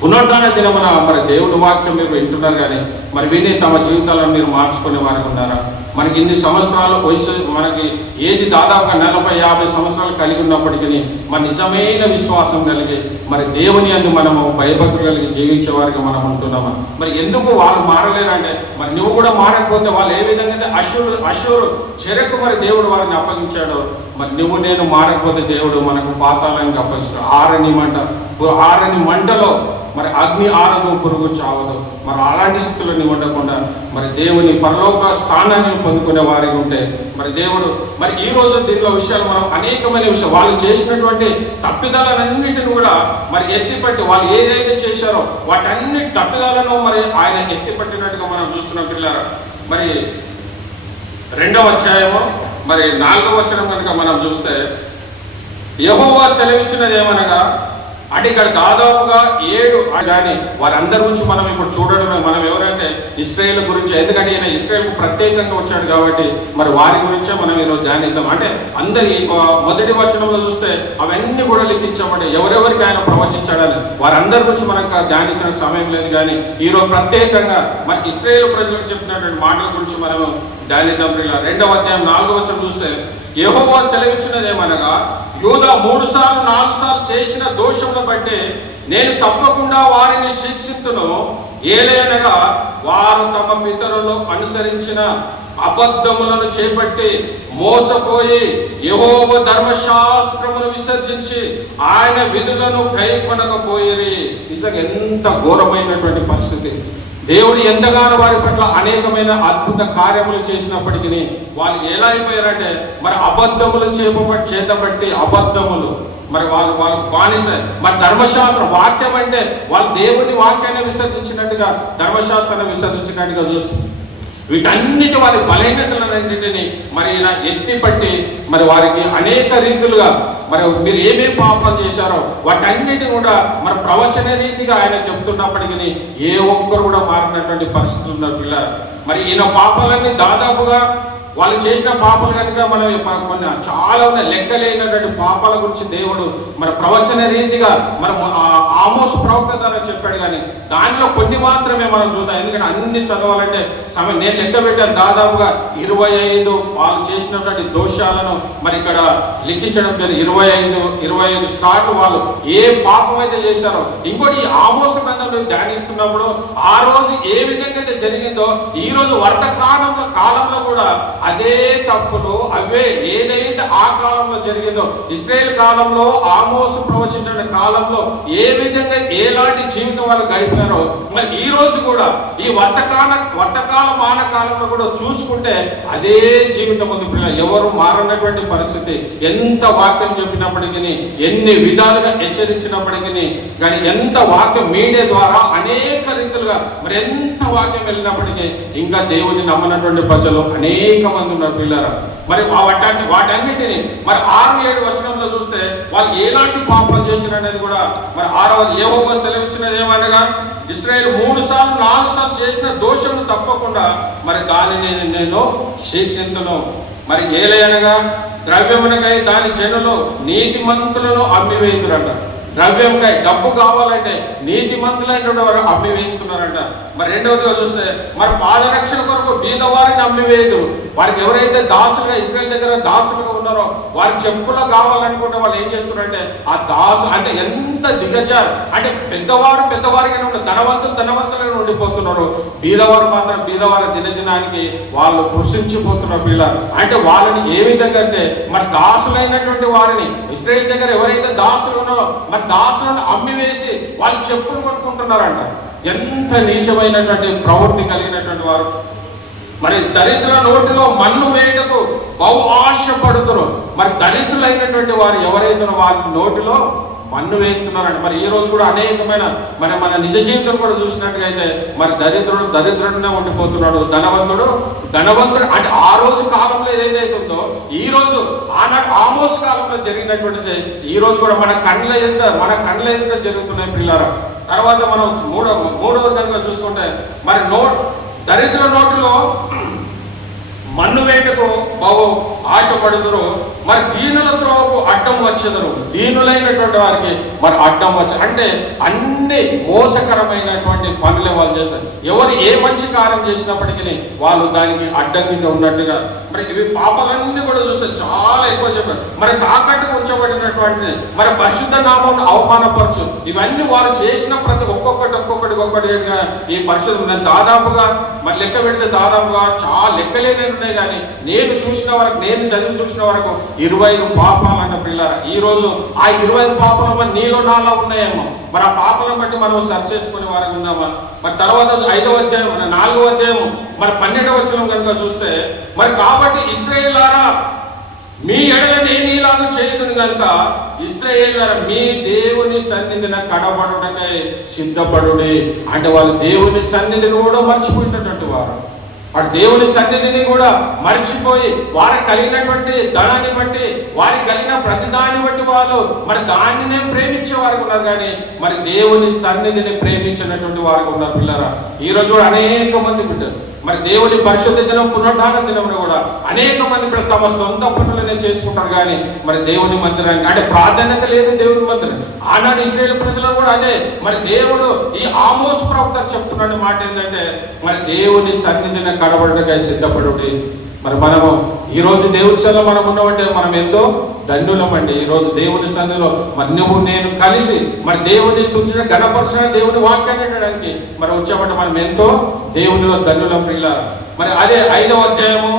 పునరుద్ధాన దినమున మరి దేవుని వాక్యం మీరు వింటున్నారు, కానీ మరి విని తమ జీవితాలను మీరు మార్చుకునే వారికి ఉన్నారా? మనకి ఇన్ని సంవత్సరాల వయసు, మనకి ఏజ్ దాదాపుగా 40-50 సంవత్సరాలు కలిగి ఉన్నప్పటికీ మన నిజమైన విశ్వాసం కలిగి మరి దేవుని యందు మనము భయభక్తులు కలిగి జీవించే వారికి మనం ఉంటున్నాము. మరి ఎందుకు వాళ్ళు మారలేరంటే, మరి నువ్వు కూడా మారకపోతే వాళ్ళు ఏ విధంగా అయితే అషూరు చెరకు మరి దేవుడు వారిని అప్పగించాడు, మరి నువ్వు నేను మారకపోతే దేవుడు మనకు పాతాళానికి అప్పగిస్తాడు. ఆరని మంటలో మరి అగ్ని ఆరదు, పురుగు చావదు. మరి అలాంటి స్థితులను ఉండకుండా మరి దేవుని పరలోక స్థానాన్ని పొందుకునే వారికి ఉంటే మరి దేవుడు మరి ఈ రోజు దీనిలో విషయాలు మనం అనేకమైన విషయాలు వాళ్ళు చేసినటువంటి తప్పిదాలన్నిటిని కూడా మరి ఎత్తిపట్టి వాళ్ళు ఏదైతే చేశారో వాటన్ని తప్పిదాలను మరి ఆయన ఎత్తిపట్టినట్టుగా మనం చూస్తున్నాం పిల్లలు. మరి 2వ అధ్యాయము మరి 4వ వచనం కనుక మనం చూస్తే, యెహోవా సెలవిచ్చినది ఏమనగా, అంటే ఇక్కడ దాదాపుగా 7 కానీ వారందరి గురించి మనం ఇప్పుడు చూడడం, మనం ఎవరంటే ఇశ్రాయేల్ గురించి, ఎందుకంటే ఈయన ఇశ్రాయేల్కు ప్రత్యేకంగా వచ్చాడు కాబట్టి మరి వారి గురించే మనం ఈరోజు ధ్యానిద్దాం. అంటే అందరి మొదటి వచనంలో చూస్తే అవన్నీ కూడా లిఖించబడి ఎవరెవరికి ఆయన ప్రవచించాడని వారందరి గురించి మనకు ధ్యానించిన సమయం లేదు. కానీ ఈరోజు ప్రత్యేకంగా మరి ఇశ్రాయేల్ ప్రజలకు చెప్పినటువంటి మాటల గురించి మనము ధ్యానిద్దాం. 2వ అధ్యాయం 4వ వచనం చూస్తే, యెహోవా సెలవిచ్చినదేమనగా, యూదా 3 సార్లు 4 సార్లు చేసిన దోషములను బట్టి నేను తప్పకుండా వారిని శిక్షింతును. ఏలయనగా వారు తమ పితరులు అనుసరించిన అబద్ధములను చేపట్టి మోసపోయి యెహోవా ధర్మశాస్త్రమును విసర్జించి ఆయన విధులను కైకొనకపోయిరి. నిజంగా ఎంత ఘోరమైనటువంటి పరిస్థితి. దేవుడు ఎంతగానో వారి పట్ల అనేకమైన అద్భుత కార్యములు చేసినప్పటికీ వాళ్ళు ఎలా అయిపోయారంటే మరి అబద్ధములు చేతబట్టి అబద్ధములు మరి వాళ్ళు బానిస. మరి ధర్మశాస్త్రం వాక్యం అంటే వాళ్ళు దేవుని వాక్యాన్ని విసర్జించినట్టుగా, ధర్మశాస్త్రాన్ని విసర్జించినట్టుగా చూస్తుంది. వీటన్నిటి వారి బలహీనతలన్నింటినీ మరి ఈయన ఎత్తిపట్టి మరి వారికి అనేక రీతులుగా మరి మీరు ఏమేమి పాపాలు చేశారో వాటన్నిటి కూడా మరి ప్రవచన రీతిగా ఆయన చెప్తున్నప్పటికీ ఏ ఒక్కరు కూడా మారినటువంటి పరిస్థితులు ఉన్నారు పిల్లలు. మరి ఈయన పాపాలన్నీ దాదాపుగా వాళ్ళు చేసిన పాపాలు కనుక మనం కొన్ని చాలా ఉన్నాయి, లెక్కలేనటువంటి పాపాల గురించి దేవుడు మరి ప్రవచన రీతిగా మరి ఆమోసు ప్రవక్త ద్వారా చెప్పాడు. కానీ దానిలో కొన్ని మాత్రమే మనం చూద్దాం, ఎందుకంటే అన్ని చదవాలంటే సమయం. నేను లెక్క పెట్టాను, దాదాపుగా 25 వాళ్ళు చేసినటువంటి దోషాలను మరి ఇక్కడ లిఖించడం జరిగింది. 25 సార్లు వాళ్ళు ఏ పాపం అయితే చేశారో. ఇంకోటి ఈ ఆమోసు గ్రంథంలో ధ్యానిస్తున్నప్పుడు ఆ రోజు ఏ విధంగా అయితే జరిగిందో ఈ రోజు కాలంలో కూడా అదే తప్పులు అవే ఏదైతే ఆ కాలంలో జరిగిందో, ఇశ్రాయేల్ కాలంలో ఆమోసు ప్రవచించిన కాలంలో ఏ విధంగా ఎలాంటి జీవితం వాళ్ళు గడిపారో మరి ఈ రోజు కూడా ఈ వర్తకాల మానకాలంలో కూడా చూసుకుంటే అదే జీవితం ఉంది పిల్లలు. ఎవరు మారనటువంటి పరిస్థితి. ఎంత వాక్యం చెప్పినప్పటికీ, ఎన్ని విధాలుగా హెచ్చరించినప్పటికీ, కానీ ఎంత వాక్యం మీడియా ద్వారా అనేక రీతులుగా మరి ఎంత వాక్యం వెళ్ళినప్పటికీ ఇంకా దేవుని నమ్మనటువంటి ప్రజలు అనేక మంది ఉన్నారు పిల్లరా. మరి వాటన్నిటిని మరి 6-7 వచనంలో చూస్తే వాళ్ళు ఎలాంటి పాపాలు చేశారు అనేది కూడా మరి 6వది, యెహోవా సెలవిచ్చినది ఏమనగా, ఇశ్రాయేలు 3 సార్లు 4 సార్లు చేసిన దోషము తప్పకుండా మరి దానిని నేను శిక్షింతును. మరి ఏలయనగా ద్రవ్యమునకై దాని జనులు నీతిమంతులను అమ్మివేయుదురట. ద్రవ్యంకై డబ్బు కావాలంటే నీతిమంతులైనటువంటి వారు అమ్మివేస్తున్నారంట. మరి 2వదిగా చూస్తే మరి పాదరక్షణ కొరకు బీదవారిని అమ్మివేయదు. వారికి ఎవరైతే దాసులుగా ఇశ్రాయేల్ దగ్గర దాసులుగా ఉన్నారో వారి చెప్పులు కావాలనుకుంటే వాళ్ళు ఏం చేస్తున్నారంటే ఆ దాసు అంటే ఎంత దిగజారు అంటే పెద్దవారిగానే ఉండి ధనవంతులుగా ఉండిపోతున్నారు. బీదవారు మాత్రం బీదవారి దినదినానికి వాళ్ళు కృషించిపోతున్నారు పిల్లలు. అంటే వాళ్ళని ఏ విధంగా అంటే మరి దాసులైనటువంటి వారిని ఇశ్రాయేల్ దగ్గర ఎవరైతే దాసులు ఉన్నారో మరి దాసులను అమ్మివేసి వాళ్ళు చెప్పులు కొనుక్కుంటున్నారంట. ఎంత నీచమైనటువంటి ప్రవృత్తి కలిగినటువంటి వారు. మరి దరిద్రుల నోటిలో మన్ను వేయటకు బహు ఆశపడుతురు. మరి దరిద్రులైనటువంటి వారు ఎవరైతే వారి నోటిలో మన్ను వేస్తున్నారంట. మరి ఈ రోజు కూడా అనేకమైన మన నిజ జీవితం కూడా చూసినట్టుగా అయితే మరి దరిద్రుడునే ఉండిపోతున్నాడు, ధనవంతుడు అంటే ఆ రోజు కాలంలో ఏదైతే ఉందో ఈ రోజు ఆనాడు ఆమోస్ కాలంలో జరిగినటువంటిది ఈ రోజు కూడా మన కళ్ళ ఎదుట జరుగుతున్నాయి పిల్లరా. తర్వాత మనం మూడవ కనుక చూసుకుంటే మరి దరిద్రుల నోటిలో మన్ను వేటకు బహు ఆశపడుతురు. మరి దీనుల త్రోవకు అడ్డం వచ్చెదరు, దీనులైనటువంటి వారికి మరి అడ్డం వచ్చి అంటే అన్ని మోసకరమైనటువంటి పనులే వాళ్ళు చేస్తారు. ఎవరు ఏ మంచి కార్యం చేసినప్పటికీ వాళ్ళు దానికి అడ్డంగా ఉన్నట్టుగా మరి ఇవి పాపాలన్నీ కూడా చూస్తే చాలా ఎక్కువ చెప్పారు. మరి తాకట్టుకు ఉంచబడినటువంటి మరి పరిశుద్ధ నామం అవమానపరచు, ఇవన్నీ వారు చేసిన ప్రతి ఒక్కొక్కటి ఈ పరిశుద్ధ దాదాపుగా మరి లెక్క పెడితే దాదాపుగా చాలా లెక్కలేని ఉన్నాయి. కానీ నేను చూసిన వరకు, నేను చదివి చూసిన వరకు 25 పాపాలు అంట పిల్లరా. ఈ రోజు ఆ 25 పాపాలు మరి నీలో నాలో ఉన్నాయేమో. మరి ఆ పాపాలను బట్టి మనం సర్చ్ చేసుకునే వారికి ఉన్నామా? మరి తర్వాత 5వ అధ్యాయం 4వ అధ్యాయం మరి 12వ వచనం కనుక చూస్తే మరి కాబట్టి ఇశ్రాయేలులారా మీ ఎడల నేను ఇలాగ చేయదును కనుక ఇశ్రాయేలులారా మీ దేవుని సన్నిధిన కడబడుటకై సిద్ధపడుడి. అంటే వాళ్ళు దేవుని సన్నిధిని కూడా మర్చిపోయినటువంటి వారు, వాడు దేవుని సన్నిధిని కూడా మర్చిపోయి వారికి కలిగినటువంటి ధనాన్ని బట్టి, వారికి కలిగిన ప్రతి దాన్ని బట్టి వాళ్ళు మరి దానినే ప్రేమించే వారికి ఉన్నారు. కానీ మరి దేవుని సన్నిధిని ప్రేమించినటువంటి వారికి ఉన్నారు పిల్లరా. ఈ రోజు కూడా అనేక మంది బిడ్డలు మరి దేవుని పరిశుద్ధ దినం పునరుద్ధాన దినంలో కూడా అనేక మంది తమ సొంత పనులనే చేసుకుంటారు. కానీ మరి దేవుని మందిరానికి అంటే ప్రాధాన్యత లేదు దేవుని మందిరం. ఆనాడు ఇశ్రాయేలు ప్రజలు కూడా అదే. మరి దేవుడు ఈ ఆమోసు ప్రవక్త చెప్తున్న మాట ఏంటంటే మరి దేవుని సన్నిధిని కడబడటకై సిద్ధపడుడి. మరి మనము ఈరోజు దేవుని సన్నిధిలో మనం ఉన్నామంటే మనం ఎంతో ధన్యులమండి. ఈరోజు దేవుని సన్నిధిలో మరి నువ్వు నేను కలిసి మరి దేవుని సూచన గణపరచిన దేవుని వాక్యాన్ని వినడానికి మరి వచ్చామంటే మనం ఎంతో దేవునిలో ధన్యులం పిల్లలు. మరి అదే 5వ అధ్యాయము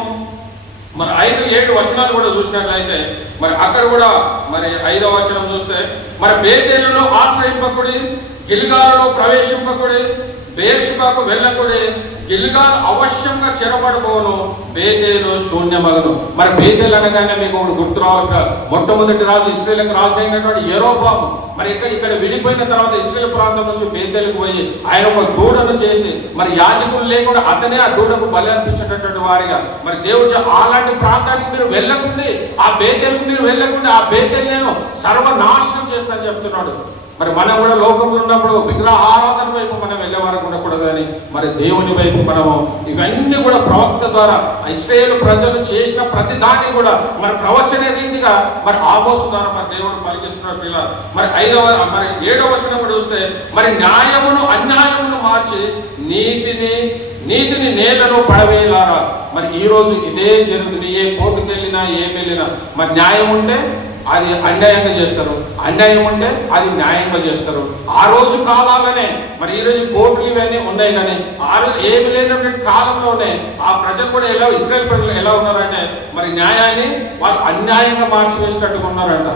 మరి 5-7 వచనాలు కూడా చూసినట్లయితే మరి అక్కడ కూడా మరి 5వ వచనం చూస్తే మరి బేతేలులో ఆశ్రయింపకుడి, గిల్గాలులో ప్రవేశింపకుడి, బెయేర్షెబాకు వెళ్ళకుడి, గిల్గాల్ అవశ్యంగా చెరపడబోను, బేతేలు శూన్యమగను. మరి బేతేలు అనగానే మీకు ఒకటి గుర్తు రావాలి. మొట్టమొదటి రాజు ఇశ్రాయేలుకు రాజు అయినటువంటి యెరోబాము మరి ఇక్కడ విడిపోయిన తర్వాత ఇశ్రాయేలు ప్రాంతం నుంచి బేతేలుకు పోయి ఆయన ఒక దూడను చేసి మరి యాజకులు లేకుండా అతనే ఆ దూడకు బలి అర్పించేటటువంటి వారిగా మరి దేవుడు అలాంటి ప్రాంతానికి మీరు వెళ్ళకుండి, ఆ బేతేలుకు మీరు వెళ్ళకుండా ఆ బేతేలు నేను సర్వనాశనం చేస్తానని చెప్తున్నాడు. మరి మనం కూడా లోకంలో ఉన్నప్పుడు విగ్రహ ఆరాధన వైపు మనం వెళ్ళేవారు ఉండకూడదు. కానీ మరి దేవుని వైపు మనము ఇవన్నీ కూడా ప్రవక్త ద్వారా ఇశ్రాయేలు ప్రజలు చేసిన ప్రతి దాన్ని కూడా మరి ప్రవచన రీతిగా మరి ఆమోసు ద్వారా మరి దేవుడు పలికిస్తున్న పిల్లలు. మరి 7వ వచనం కూడా చూస్తే మరి న్యాయమును అన్యాయమును మార్చి నీతిని నేలను పడవేయాలా. మరి ఈ రోజు ఇదే జరుగుతుంది. ఏ కోర్టుకు వెళ్ళినా ఏం వెళ్ళినా మరి న్యాయం ఉంటే అది అన్యాయంగా చేస్తారు, అన్యాయం ఉంటే అది న్యాయంగా చేస్తారు. ఆ రోజు కాలాలనే మరి ఈ రోజు కోర్టులు ఇవన్నీ ఉన్నాయి. కానీ ఆ రోజు ఏమి లేనటువంటి కాలంలోనే ఆ ప్రజలు కూడా ఎలా ఇశ్రాయేలు ప్రజలు ఎలా ఉన్నారంటే మరి న్యాయాన్ని వాళ్ళు అన్యాయంగా మార్చివేసినట్టుగా ఉన్నారంట.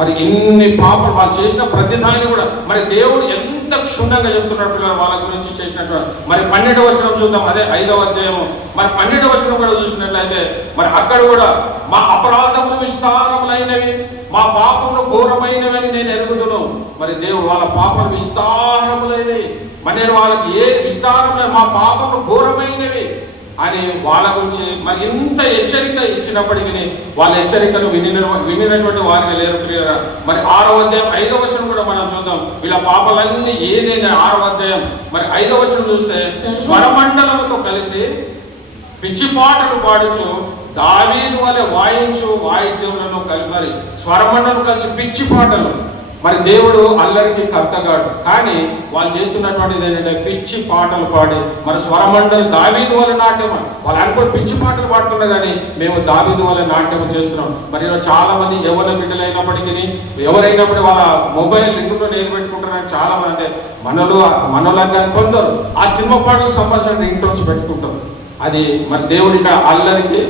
మరి ఇన్ని పాపలు వాళ్ళు చేసిన ప్రతిదాన్ని కూడా మరి దేవుడు ఎంత క్షుణ్ణంగా చెప్తున్నట్టు వాళ్ళ గురించి చేసినట్టు. మరి 12వ వచనం చూద్దాం. అదే 5వ అధ్యాయము మరి 12వ వచనం కూడా చూసినట్లయితే మరి అక్కడ కూడా మా అపరాధములు విస్తారములైనవి, మా పాపములు ఘోరమైనవి అని నేను ఎరుగుదును. మరి దేవుడు వాళ్ళ పాపలు విస్తారములైనవి, మరి నేను వాళ్ళకి ఏది విస్తారమైన మా పాపములు ఘోరమైనవి అని వాళ్ళ గురించి మరి ఇంత హెచ్చరిక ఇచ్చినప్పటికీ వాళ్ళ హెచ్చరికను వినినటువంటి వారిగా లేరు ప్రియరా. మరి 6వ అధ్యాయం 5వ వచనం కూడా మనం చూద్దాం. వీళ్ళ పాపాలన్నీ ఏదైనా 6వ అధ్యాయం మరి 5వ వచనం చూస్తే స్వరమండలముతో కలిసి పిచ్చి పాటలు పాడుచు దావీదు వలె వాయించు వాయిద్యములను కలిపి మరి స్వరమండలం కలిసి పిచ్చి పాటలు. మరి దేవుడు అల్లరికి కర్తగాడు. కానీ వాళ్ళు చేస్తున్నటువంటిది ఏంటంటే పిచ్చి పాటలు పాడి మరి స్వరమండలి దావీదు వల్ల నాట్యం వాళ్ళు అనుకోని పిచ్చి పాటలు పాడుతున్నారు. కానీ మేము దావీదు వల్ల నాట్యం చేస్తున్నాం. మరి చాలా మంది ఎవరి బిడ్డలైనప్పటికీ ఎవరైనప్పుడు వాళ్ళ మొబైల్ రింగులో నేను పెట్టుకుంటారని చాలా మంది మనలో కానీ కొందరు ఆ సినిమా పాటలకు సంబంధించిన రింగ్ టోన్స్ పెట్టుకుంటారు. అది మరి దేవుడు ఇక్కడ అల్లరికి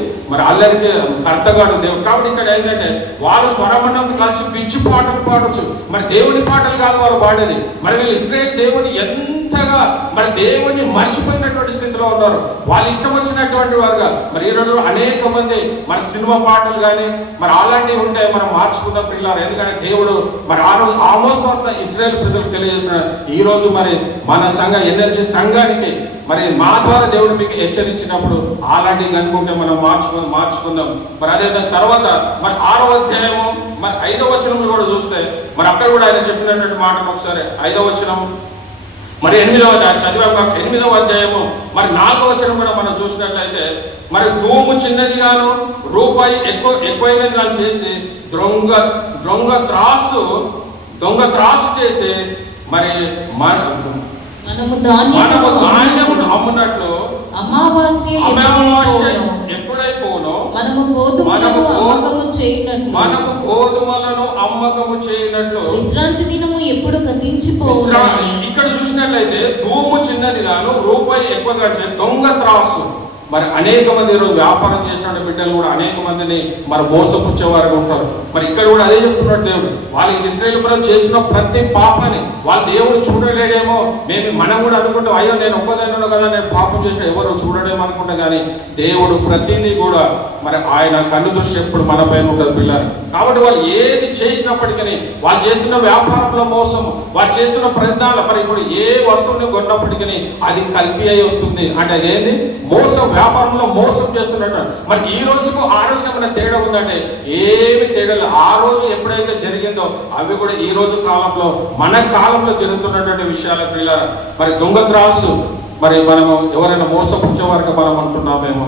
కర్తగాడు దేవుడు. కాబట్టి ఇక్కడ ఏంటంటే వాళ్ళు స్వరమండలంతో కలిసి పిచ్చి పాటలు పాడవచ్చు. మరి దేవుని పాటలు కాదు వాళ్ళు పాడేది. మరి వీళ్ళు ఇశ్రాయేలు దేవుని ఎంతగా మరి దేవుని మర్చిపోయినటువంటి స్థితిలో ఉన్నారు. వాళ్ళు ఇష్టం వచ్చినటువంటి వారుగా మరి ఈ రోజు అనేక మంది మరి సినిమా పాటలు కానీ మరి అలాంటివి ఉంటే మనం మార్చుకుందాం పిల్లలు. ఎందుకంటే దేవుడు మరి ఆమోసు వార్త ఇశ్రాయేలు ప్రజలకు తెలియజేసిన ఈ రోజు మరి మన ఎన్ఎల్సి సంఘానికి మరి మా ద్వారా దేవుడు మీకు హెచ్చరించినప్పుడు అలాంటివి కనుకుంటే మనం మార్చుకుందాం. మరి అదే తర్వాత మరి 6వ అధ్యాయము మరి 5వ వచనం కూడా చూస్తే మరి అక్కడ కూడా ఆయన చెప్పినటువంటి మాటను ఒకసారి 5వ వచనం మరి 8వ చదివాక 8వ అధ్యాయము మరి 4వ వచనం కూడా మనం చూసినట్లయితే, మరి తూము చిన్నదిగాను రూపాయి ఎక్కువైనది గాను చేసి దొంగ త్రాసు చేసి మరి మనము ధాన్యమును అమ్మునట్లు అమావాస్య ఎప్పుడైపోనో మనము గోధుమలను అమ్మకము చేయనట్లు విశ్రాంతి దినము ఎప్పుడు గతించిపోవును. ఇక్కడ చూసినట్లయితే తూము చిన్నది గాను రూపాయి ఎక్కువగా దొంగ త్రాసు. మరి అనేక మంది ఈరోజు వ్యాపారం చేసిన బిడ్డలు కూడా అనేక మందిని మరి మోసపుచ్చేవారు ఉంటారు. మరి ఇక్కడ కూడా అదే చెప్తున్నాడు దేవుడు. వాళ్ళు ఇశ్రాయేలు ప్రజలు చేసిన ప్రతి పాపాన్ని వాళ్ళ దేవుడు చూడలేడేమో, మనం కూడా అనుకుంటాం, అయ్యో నేను ఒక్కదన్నాను కదా, నేను పాపం చేసిన ఎవరు చూడడేమో అనుకుంటా. కానీ దేవుడు ప్రతిదీ కూడా మరి ఆయన కన్ను దృష్టి ఎప్పుడు మన పైన ఉంటుంది పిల్లలు. కాబట్టి వాళ్ళు ఏది చేసినప్పటికీ, వాళ్ళు చేసిన వ్యాపారంలో మోసం, వాళ్ళు చేసిన ప్రయత్నాలు, మరి ఇప్పుడు ఏ వస్తువుని కొన్నప్పటికీ అది కల్పి అయి వస్తుంది. అంటే అదేంటి? మోసం, వ్యాపారంలో మోసం చేస్తున్నట్టు. మరి ఈ రోజుకు ఆ రోజుకి ఏమైనా తేడా ఉందంటే ఏమి తేడా లేదు. ఆ రోజు ఎప్పుడైతే జరిగిందో అవి కూడా ఈ రోజు కాలంలో, మన కాలంలో జరుగుతున్నటువంటి విషయాల పిల్లలు. మరి దొంగ త్రాసు, మరి మనము ఎవరైనా మోసపుచ్చేవారికి మనం అంటున్నామేమో,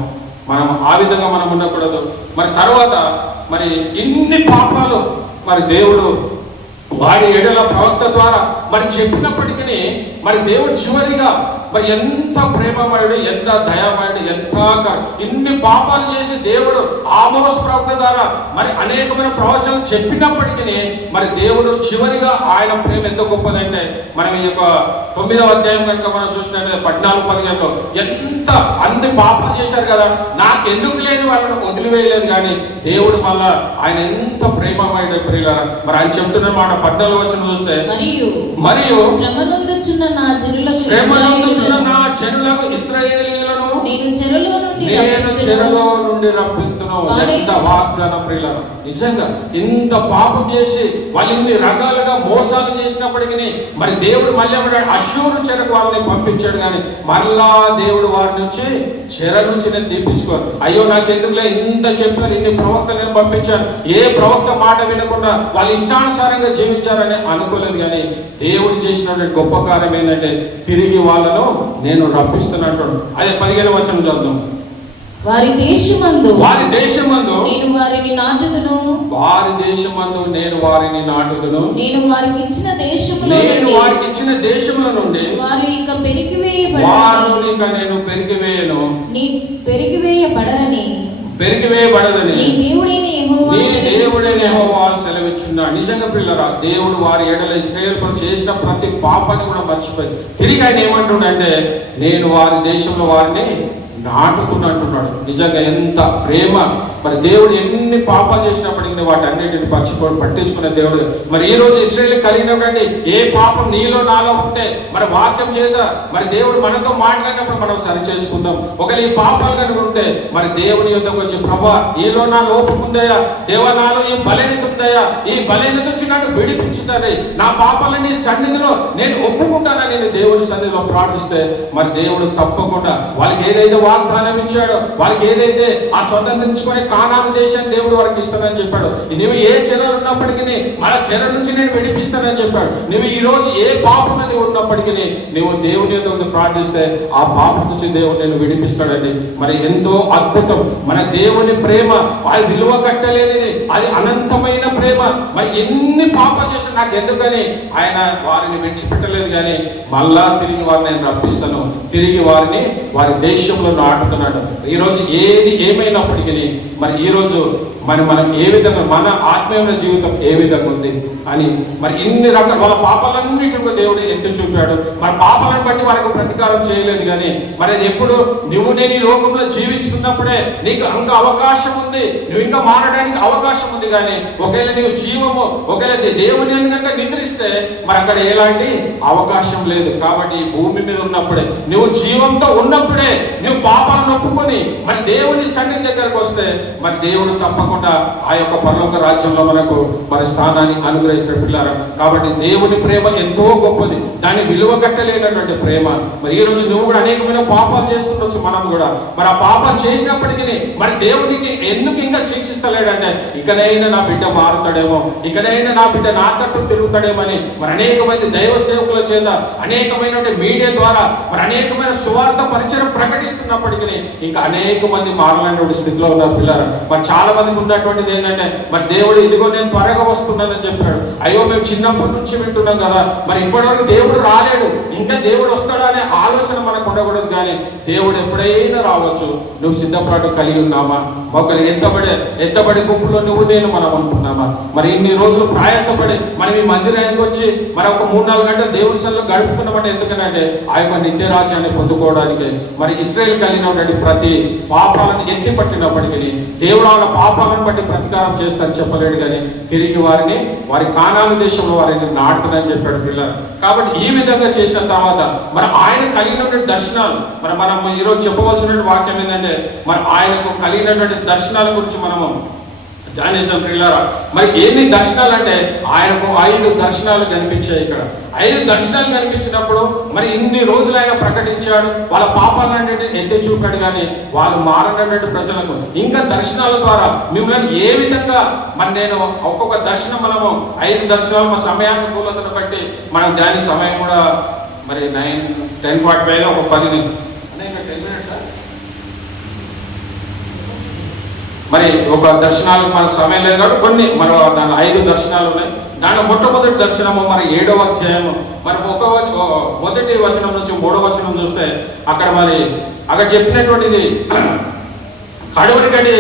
మనం ఆ విధంగా మనం ఉండకూడదు. మరి తర్వాత మరి ఇన్ని పాపాలు మరి దేవుడు వాడి ఎడల ప్రవక్త ద్వారా మరి చెప్పినప్పటికీ మరి దేవుడు చివరిగా మరి ఎంత ప్రేమమయుడు, ఎంత దయామయుడు, ఎంత ఇన్ని పాపాలు చేసి దేవుడు ఆమోస్ ప్రవక్త ద్వారా మరి అనేకమైన ప్రవచనాలు చెప్పినప్పటికీ మరి దేవుడు చివరిగా ఆయన ప్రేమ ఎంత గొప్పదంటే, మనం ఈ యొక్క 9వ అధ్యాయం కనుక మనం చూసినట్లయితే 14-15లో ఎంత అన్ని పాపాలు చేశారు కదా, నాకు ఎందుకు లేని వాళ్ళని వదిలివేయలేదు. కానీ దేవుడు మళ్ళా ఆయన ఎంత ప్రేమమయుడు ప్రియులారా. మరి ఆయన చెప్తున్న మాట 14వ వచనం చూస్తే, మరియు శ్రమనందుచున్న నా జనులకు ఇశ్రాయేలీయులను నేను చెరలో నుండి రప్పింతును. ఎంత వాగ్దానం ప్రియులారా. నిజంగా ఇంత పాపం చేసి వాళ్ళు ఇన్ని రకాలుగా మోసాలు చేసినప్పటికీ మరి దేవుడు మళ్ళీ అష్షూరు చెరకు వాళ్ళని పంపించాడు. కానీ మళ్ళా దేవుడు వారి నుంచి చెర నుంచి నేను తీపించుకోరు. అయ్యో నాకు ఎందుకులే, ఇంత చెప్పారు, ఇన్ని ప్రవక్తలు నేను పంపించాను, ఏ ప్రవక్త మాట వినకుండా వాళ్ళు ఇష్టానుసారంగా జీవించారని అనుకోలేదు. కానీ దేవుడు చేసినటువంటి గొప్ప కార్యం ఏంటంటే తిరిగి వాళ్ళను నేను రప్పిస్తున్నట్టు. అదే 15వ వచనం చదువుదాం. వారి దేశమందు నేను వారిని నాటుదును, నేను వారికి ఇచ్చిన దేశముల నుండి వారు ఇక నేను పెరిగివేయబడరని నీ దేవుడైన యెహోవా సెలవిచ్చున్నాడు. నిజంగా పిల్లరా, దేవుడు వారి ఎడల ఇశ్రాయేలు చేసిన ప్రతి పాపాన్ని కూడా మర్చిపోయి తిరిగి ఆయన ఏమంటున్నాడంటే నేను వారి దేశంలో వారిని నాటుకున్నట్టున్నాడు. నిజంగా ఎంత ప్రేమ. మరి దేవుడు ఎన్ని పాపాలు చేసినప్పటికీ వాటి అన్నింటిని పట్టించుకునే దేవుడు. మరి ఈ రోజు ఇశ్రాయేలు కలిగినటువంటి ఏ పాపం నీలో నాలో ఉంటే మరి వాక్యం చేత మరి దేవుడు మనతో మాట్లాడినప్పుడు మనం సరి చేసుకుందాం. ఒకవేళ ఈ పాపాలు కనుక ఉంటే మరి దేవుని యొద్దకు వచ్చి, ప్రభా ఈలో నా లోపం ఉందయా, దేవ నాలో ఈ బలహీనత ఉందయా, ఈ బలహీనత వచ్చి నన్ను విడిపించుతానని, నా పాపాలని సన్నిధిలో నేను ఒప్పుకుంటానని నేను దేవుని సన్నిధిలో ప్రార్థిస్తే మరి దేవుడు తప్పకుండా వాళ్ళకి ఏదైతే వాగ్దానం ఇచ్చాడో, వాళ్ళకి ఏదైతే ఆ స్వతంత్రించుకొని కానాను దేశాన్ని దేవుడు వారికి ఇస్తానని చెప్పాడు. నువ్వు ఏ చెరలు ఉన్నప్పటికీ మన చెర నుంచి నేను విడిపిస్తానని చెప్పాడు. నువ్వు ఈ రోజు ఏ పాపం నువ్వు ఉన్నప్పటికీ నువ్వు దేవుని యొక్క ప్రార్థిస్తే ఆ పాపం నుంచి దేవుడు నేను విడిపిస్తాడని. మరి ఎంతో అద్భుతం మన దేవుని ప్రేమ. అది విలువ కట్టలేనిది, అది అనంతమైన ప్రేమ. మరి ఎన్ని పాపాలు చేసినా నాకు ఎందుకని ఆయన వారిని విడిచిపెట్టలేదు. కానీ మళ్ళా తిరిగి వారిని నేను రప్పిస్తాను, తిరిగి వారిని వారి దేశంలో నాటుతున్నాడు. ఈరోజు ఏది ఏమైనప్పటికీ మరి ఈరోజు మనం ఏ విధంగా మన ఆత్మీయమైన జీవితం ఏ విధంగా ఉంది అని మరి ఇన్ని రకాల వాళ్ళ పాపాలన్నిటికీ దేవుడు ఎత్తి చూపాడు. మరి పాపాలను బట్టి వారికి ప్రతీకారం చేయలేదు. కానీ మరి అది ఎప్పుడు నేను ఈ లోకంలో జీవిస్తున్నప్పుడే నీకు ఇంకా అవకాశం ఉంది, నువ్వు ఇంకా మారడానికి అవకాశం ఉంది. కానీ ఒకవేళ నీవు జీవము ఒకవేళ దేవుని కనుక నిద్రిస్తే మరి అక్కడ ఎలాంటి అవకాశం లేదు. కాబట్టి ఈ భూమి మీద ఉన్నప్పుడే, నువ్వు జీవంతో ఉన్నప్పుడే నువ్వు పాపాలను ఒప్పుకొని మరి దేవుని సన్నిధి దగ్గరకు వస్తే మరి దేవుడు తప్పకుండా తప్పకుండా ఆ యొక్క పరలోక రాజ్యంలో మనకు మన స్థానాన్ని అనుగ్రహిస్తారు పిల్లారా. కాబట్టి దేవుని ప్రేమ ఎంతో గొప్పది, దాన్ని విలువ కట్టలేనటువంటి ప్రేమ. మరి ఈ రోజు నువ్వు కూడా అనేకమైన పాపాలు చేస్తుండొచ్చు, మనం కూడా. మరి ఆ పాపాలు చేసినప్పటికీ మరి దేవునికి ఎందుకు ఇంకా శిక్షిస్తలేడంటే, ఇకనైనా నా బిడ్డ మారుతాడేమో, ఇకనైనా నా బిడ్డ నా తట్టు తిరుగుతాడేమని మరి అనేక మంది దైవ సేవకుల చేత, అనేకమైన మీడియా ద్వారా మరి అనేకమైన సువార్త పరిచయం ప్రకటిస్తున్నప్పటికీ ఇంకా అనేక మంది మారలేనటువంటి స్థితిలో ఉన్నారు పిల్లలు. మరి చాలా మందికి ఉన్నటువంటిది ఏంటంటే, మరి దేవుడు ఇదిగో నేను త్వరగా వస్తున్నానని చెప్పాడు. అయ్యో మేము చిన్నప్పటి నుంచి వింటున్నాం కదా, మరి ఇప్పటివరకు దేవుడు రాలేడు, ఇంకా దేవుడు వస్తాడా అనే ఆలోచన మనకు ఉండకూడదు. కానీ దేవుడు ఎప్పుడైనా రావచ్చు. నువ్వు సిద్ధపాటు కలిగి ఉన్నామా? ఒకరు ఎత్తబడి గుంపులో నువ్వు నేను మనం అనుకున్నామా? మరి ఇన్ని రోజులు ప్రయాసపడి మనం ఈ మందిరానికి వచ్చి మరి ఒక 3-4 గంటలు దేవుడి సన్నిధిలో గడుపుతున్నామంటే ఎందుకనంటే ఆ యొక్క నిత్య రాజ్యాన్ని పొందుకోవడానికి. మరి ఇశ్రాయేలు కలిగినటువంటి ప్రతి పాపాలను ఎత్తి పట్టినప్పటికీ దేవుడు వాళ్ళ పాపాలను బట్టి ప్రతీకారం చేస్తారని చెప్పలేడు, కానీ తిరిగి వారి కానాను దేశంలో వారిని నాటుతుందని చెప్పాడు పిల్లలు. కాబట్టి ఈ విధంగా చేసిన తర్వాత మరి ఆయన కలిగినటువంటి దర్శనాలు, మరి మనం ఈరోజు చెప్పవలసినటువంటి వాక్యం ఏంటంటే, మరి ఆయనకు కలిగినటువంటి దర్శనాల గురించి మనము ధ్యానించాం పిల్లారా. మరి ఎన్ని దర్శనాలు అంటే, ఆయనకు 5 దర్శనాలు కనిపించాయి. ఇక్కడ 5 దర్శనాలు కనిపించినప్పుడు మరి ఇన్ని రోజులు ఆయన ప్రకటించాడు, వాళ్ళ పాపాలన్నింటినీ ఎత్తి చూపాడు, కానీ వాళ్ళు మారనటువంటి ప్రజలకు ఇంకా దర్శనాల ద్వారా మిమ్మల్ని ఏ విధంగా మరి నేను ఒక్కొక్క దర్శనం మనము 5 దర్శనాలు మా సమయానుకూలతను బట్టి మనం దాని సమయం కూడా మరి 10:45 ఒక 10 మరి ఒక దర్శనాలకు మన సమయం లేదు కాబట్టి కొన్ని మరి దాని 5 దర్శనాలు ఉన్నాయి. దాంట్లో మొట్టమొదటి దర్శనము మరి 7వ అధ్యాయము మరి మొదటి వచనం నుంచి 3వ వచనం చూస్తే అక్కడ చెప్పినటువంటిది, కడవరి గడి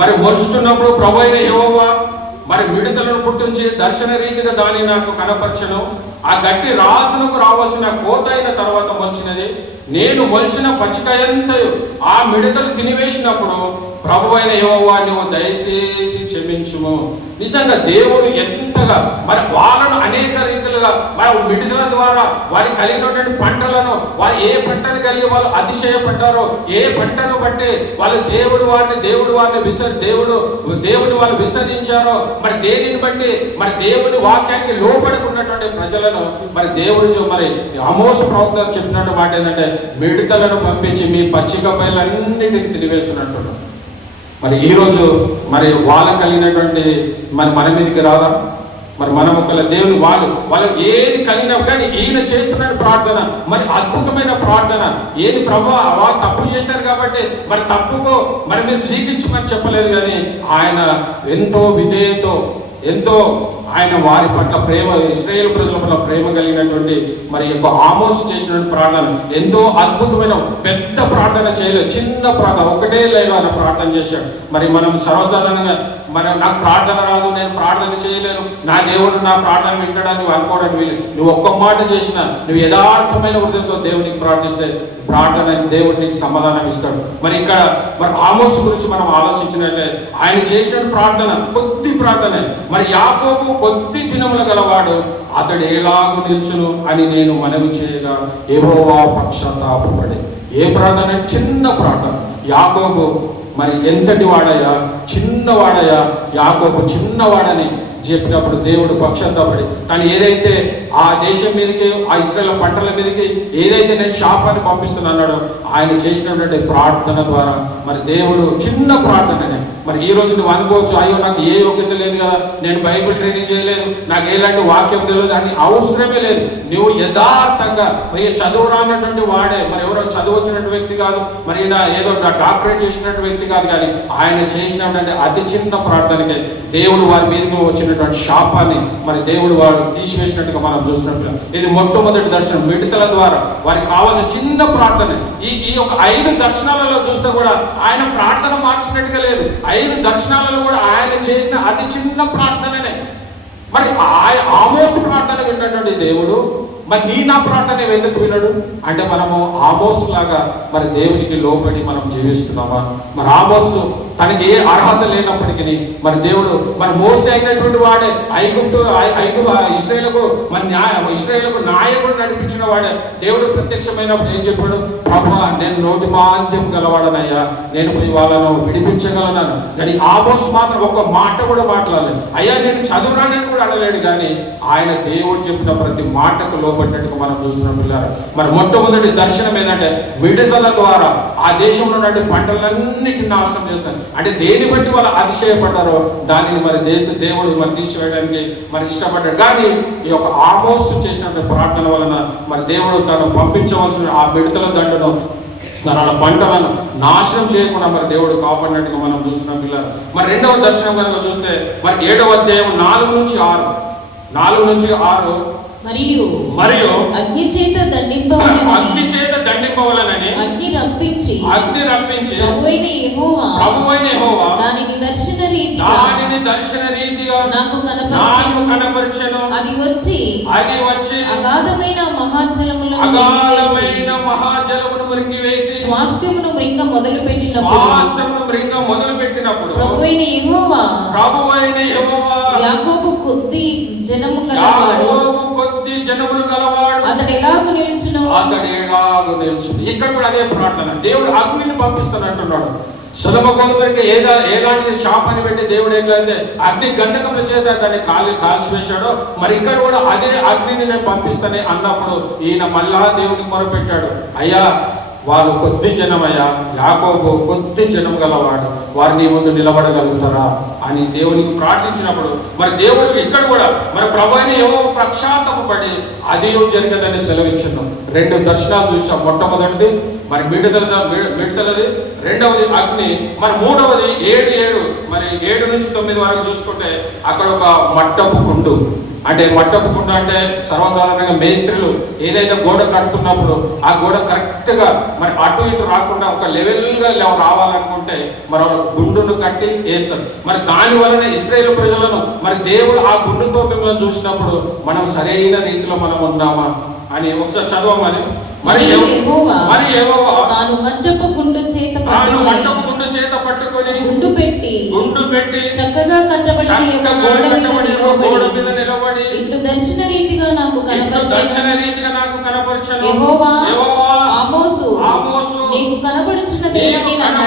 మరి మొలుచుతున్నప్పుడు ప్రభు అయిన యెహోవా మరి మిడతలను పుట్టించి దర్శన రీతిగా దాన్ని నాకు కనపరచను. ఆ గట్టి రాసునకు రావాల్సిన కోత అయిన తర్వాత మొలిచినది. నేను మొలిచిన పచ్చికాయంతయు ఆ మిడతలు తినివేసినప్పుడు ప్రభు అయిన యెహోవా నువ్వు దయచేసి క్షమించుము. నిజంగా దేవుడు ఎంతగా మరి వాళ్ళను అనేక రీతిలుగా మరి మిడతల ద్వారా వారి కలిగినటువంటి పంటలను, వారు ఏ పంటను కలిగి వాళ్ళు అతిశయపడ్డారో, ఏ పంటను బట్టి వాళ్ళు దేవుడు వాళ్ళు విసర్జించారో, మరి దేనిని బట్టి మరి దేవుని వాక్యానికి లోబడుకున్నటువంటి ప్రజలను మరి దేవుడు మరి ఆమోసు ప్రవక్త చెప్పినట్టు మాట ఏంటంటే, మిడతలను పంపించి మీ పచ్చిక బయలన్నిటిని తిరివేస్తున్నట్టు. మరి ఈరోజు మరి వాళ్ళ కలిగినటువంటి మరి మన మీదకి రాదా? మరి మనం ఒకళ్ళ దేవుని వాళ్ళు ఏది కలిగినా కానీ ఈయన చేస్తున్న ప్రార్థన మరి అద్భుతమైన ప్రార్థన. ఏది ప్రభువా వాళ్ళు తప్పు చేశారు కాబట్టి మరి తప్పుకో మరి మీరు శిక్షించమని చెప్పలేదు, కానీ ఆయన ఎంతో విధేయతో ఎంతో ఆయన వారి పట్ల ప్రేమ, ఇశ్రాయేలు ప్రజల పట్ల ప్రేమ కలిగినటువంటి మరి యొక్క ఆమోసు చేసినటువంటి ప్రార్థన ఎంతో అద్భుతమైన పెద్ద ప్రార్థన చేయలేదు, చిన్న ప్రార్థన, ఒకటే లైన్ ఆయన ప్రార్థన చేశాడు. మరి మనం సర్వసాధారణంగా నాకు ప్రార్థన రాదు, నేను ప్రార్థన చేయలేను, నా దేవుడు నా ప్రార్థన వింటాడని నువ్వు అనుకోవడానికి వీలు. నువ్వు ఒక్క మాట చేసినా, నువ్వు యథార్థమైన హృదయంతో దేవునికి ప్రార్థిస్తే ప్రార్థన దేవుడు నీకు సమాధానం ఇస్తాడు. మరి ఇక్కడ మరి ఆమోసు గురించి మనం ఆలోచించినట్లయితే ఆయన చేసిన ప్రార్థన కొద్ది ప్రార్థనే. మరి యాకోబు కొద్ది దినముల గలవాడు, అతడు ఎలాగూ నిల్చును అని నేను మనవి చేయగా యెహోవా పక్షతాపపడి. ఏ ప్రార్థన? చిన్న ప్రార్థన. యాకోబు మరి ఎంతటి వాడయ్యా, చిన్నవాడయ్యా యాకోబు, చిన్నవాడని చెప్పినప్పుడు దేవుడు పక్షతాపడి తను ఏదైతే ఆ దేశం మీదకి, ఆ ఇశ్రాయేలు పంటల మీదకి ఏదైతే నేను శాపాన్ని పంపిస్తున్నాడో ఆయన చేసినటువంటి ప్రార్థన ద్వారా మరి దేవుడు చిన్న ప్రార్థననే. మరి ఈ రోజు నువ్వు అనుకోవచ్చు, అయ్యో నాకు ఏ యోగ్యత లేదు కదా, నేను బైబిల్ ట్రైనింగ్ చేయలేదు, నాకు ఎలాంటి వాక్యం తెలియదు అని. అవసరమే లేదు. నువ్వు యథార్థంగా చదువు రానటువంటి వాడే, మరి ఎవరో చదువు వచ్చినటువంటి వ్యక్తి కాదు, మరి ఏదో డాక్టరేట్ చేసినటువంటి వ్యక్తి కాదు, కానీ ఆయన చేసినటువంటి అతి చిన్న ప్రార్థనకే దేవుడు వారి మీదకి వచ్చినటువంటి శాపాన్ని మరి దేవుడు వాడు తీసివేసినట్టుగా మనం చూసినట్లు. ఇది మొట్టమొదటి దర్శనం. మిడతల ద్వారా వారికి కావాల్సిన చిన్న ప్రార్థన. ఈ యొక్క 5 దర్శనాలలో చూస్తే కూడా ఆయన ప్రార్థన మార్చినట్టుగా లేదు. 5 దర్శనాలలో కూడా ఆయన చేసిన అతి చిన్న ప్రార్థననే. మరి ఆమోసు ప్రార్థన విన్నటువంటి దేవుడు మరి నా ప్రార్థన ఎందుకు వినడు అంటే, మనము ఆమోసు లాగా మరి దేవునికి లోబడి మనం జీవిస్తున్నామా? మరి ఆమోసు తనకి ఏ అర్హత లేనప్పటికీ మరి దేవుడు మరి మోసే అయినటువంటి వాడే ఇశ్రాయేలుకు నాయకుడు నడిపించిన వాడే దేవుడు ప్రత్యక్షమైనప్పుడు ఏం చెప్పాడు? ప్రభువా, నేను నోటి మాంద్యం గలవాడనయ్యా, నేను పోయి వాళ్ళను విడిపించగలనని. కానీ ఆమోసు మాత్రం ఒక్క మాట కూడా మాట్లాడలేదు. అయ్యా నేను చదువురానని కూడా అనలేడు. కానీ ఆయన దేవుడు చెప్పిన ప్రతి మాటకు లోబడినట్టుగా మనం చూస్తున్నాం పిల్లలు. మరి మొట్టమొదటి దర్శనం ఏంటంటే విడుదల ద్వారా ఆ దేశంలో ఉన్నటువంటి పంటలన్నిటిని నాశనం చేస్తారు. అంటే దేని బట్టి వాళ్ళు అతిశయపడ్డారో దానిని మరి దేవుడు మరి తీసివేయడానికి మరి ఇష్టపడ్డాడు. కానీ ఈ యొక్క ఆమోసు చేసినటువంటి ప్రార్థన వలన మరి దేవుడు తను పంపించవలసిన ఆ విడుదల దండను తన పంటలను నాశనం చేయకుండా మరి దేవుడు కాపాడినట్టుగా మనం చూస్తున్నాం పిల్లలు. మరి రెండవ దర్శనం కనుక చూస్తే మరి 7వ అధ్యాయం 4 నుంచి 6 మరియు అగ్ని చేత దండింపవలెనని అగ్ని రప్పించి ప్రభువైన యెహోవా దానిని దర్శన రీతిగా నాకు కనపరచెను. అది వచ్చి అగాధమైన మహాజలమును మృంగివేసి స్వాస్థ్యమును మృంగ మొదలుపెట్టినప్పుడు ప్రభువైన యెహోవా యాకోబు కొద్ది జనము గలవాడు అతడు ఎలాగు నిలుచును. ఇక్కడ కూడా అదే ప్రార్థన. దేవుడు అగ్నిని పంపిస్తానంటున్నాడు. సులభ గోధుమకి ఎలాంటి శాపాన్ని పెట్టి దేవుడు ఏంటంటే అగ్ని గంధకముల చేత దాన్ని కాల్చివేశాడో మరి ఇక్కడ కూడా అదే అగ్నిని నేను పంపిస్తానే అన్నప్పుడు ఈయన మళ్ళా దేవుడికి మొరపెట్టాడు. అయ్యా, వాళ్ళు కొద్ది జనమయ్యా, యాకోబు కొద్ది జనం గలవాడు, వారిని ముందు నిలబడగలుగుతారా అని దేవునికి ప్రార్థించినప్పుడు మరి దేవుడు ఇక్కడ కూడా మరి ప్రభువుని ఏమో పశ్చాత్తాపపడి అది జరగదని సెలవిచ్చాను. 2 దర్శనాలు చూసాం. మొట్టమొదటిది మరి మిడతలది, రెండవది అగ్ని, మరి మూడవది 7 మరి 7 నుంచి 9 వరకు చూసుకుంటే అక్కడ ఒక మట్టపు గుండు. అంటే మట్టపు కుండ అంటే సర్వసాధారణంగా మేస్త్రీలు ఏదైతే గోడ కడుతున్నప్పుడు ఆ గోడ కరెక్ట్గా మరి అటు ఇటు రాకుండా ఒక లెవెల్గా రావాలనుకుంటే మరి ఒక గుండును కట్టి వేస్తారు. మరి దాని వలన ఇశ్రాయేలు ప్రజలను మరి దేవుడు ఆ గుండుతో మిమ్మల్ని చూసినప్పుడు మనం సరైన రీతిలో మనం ఉన్నామా అని ఒకసారి చదవమని. మరి యెహోవా తాను మట్టపు గుండు చేత పట్టుకొని గుండు పెట్టి చక్కగా కట్టబడిన గోడ మీద నిలబడి ఇట్లు దర్శన రీతిగా నాకు కనపరచెను. యెహోవా ఆమోసు నీకు కనపడుచున్నదేమని నన్ను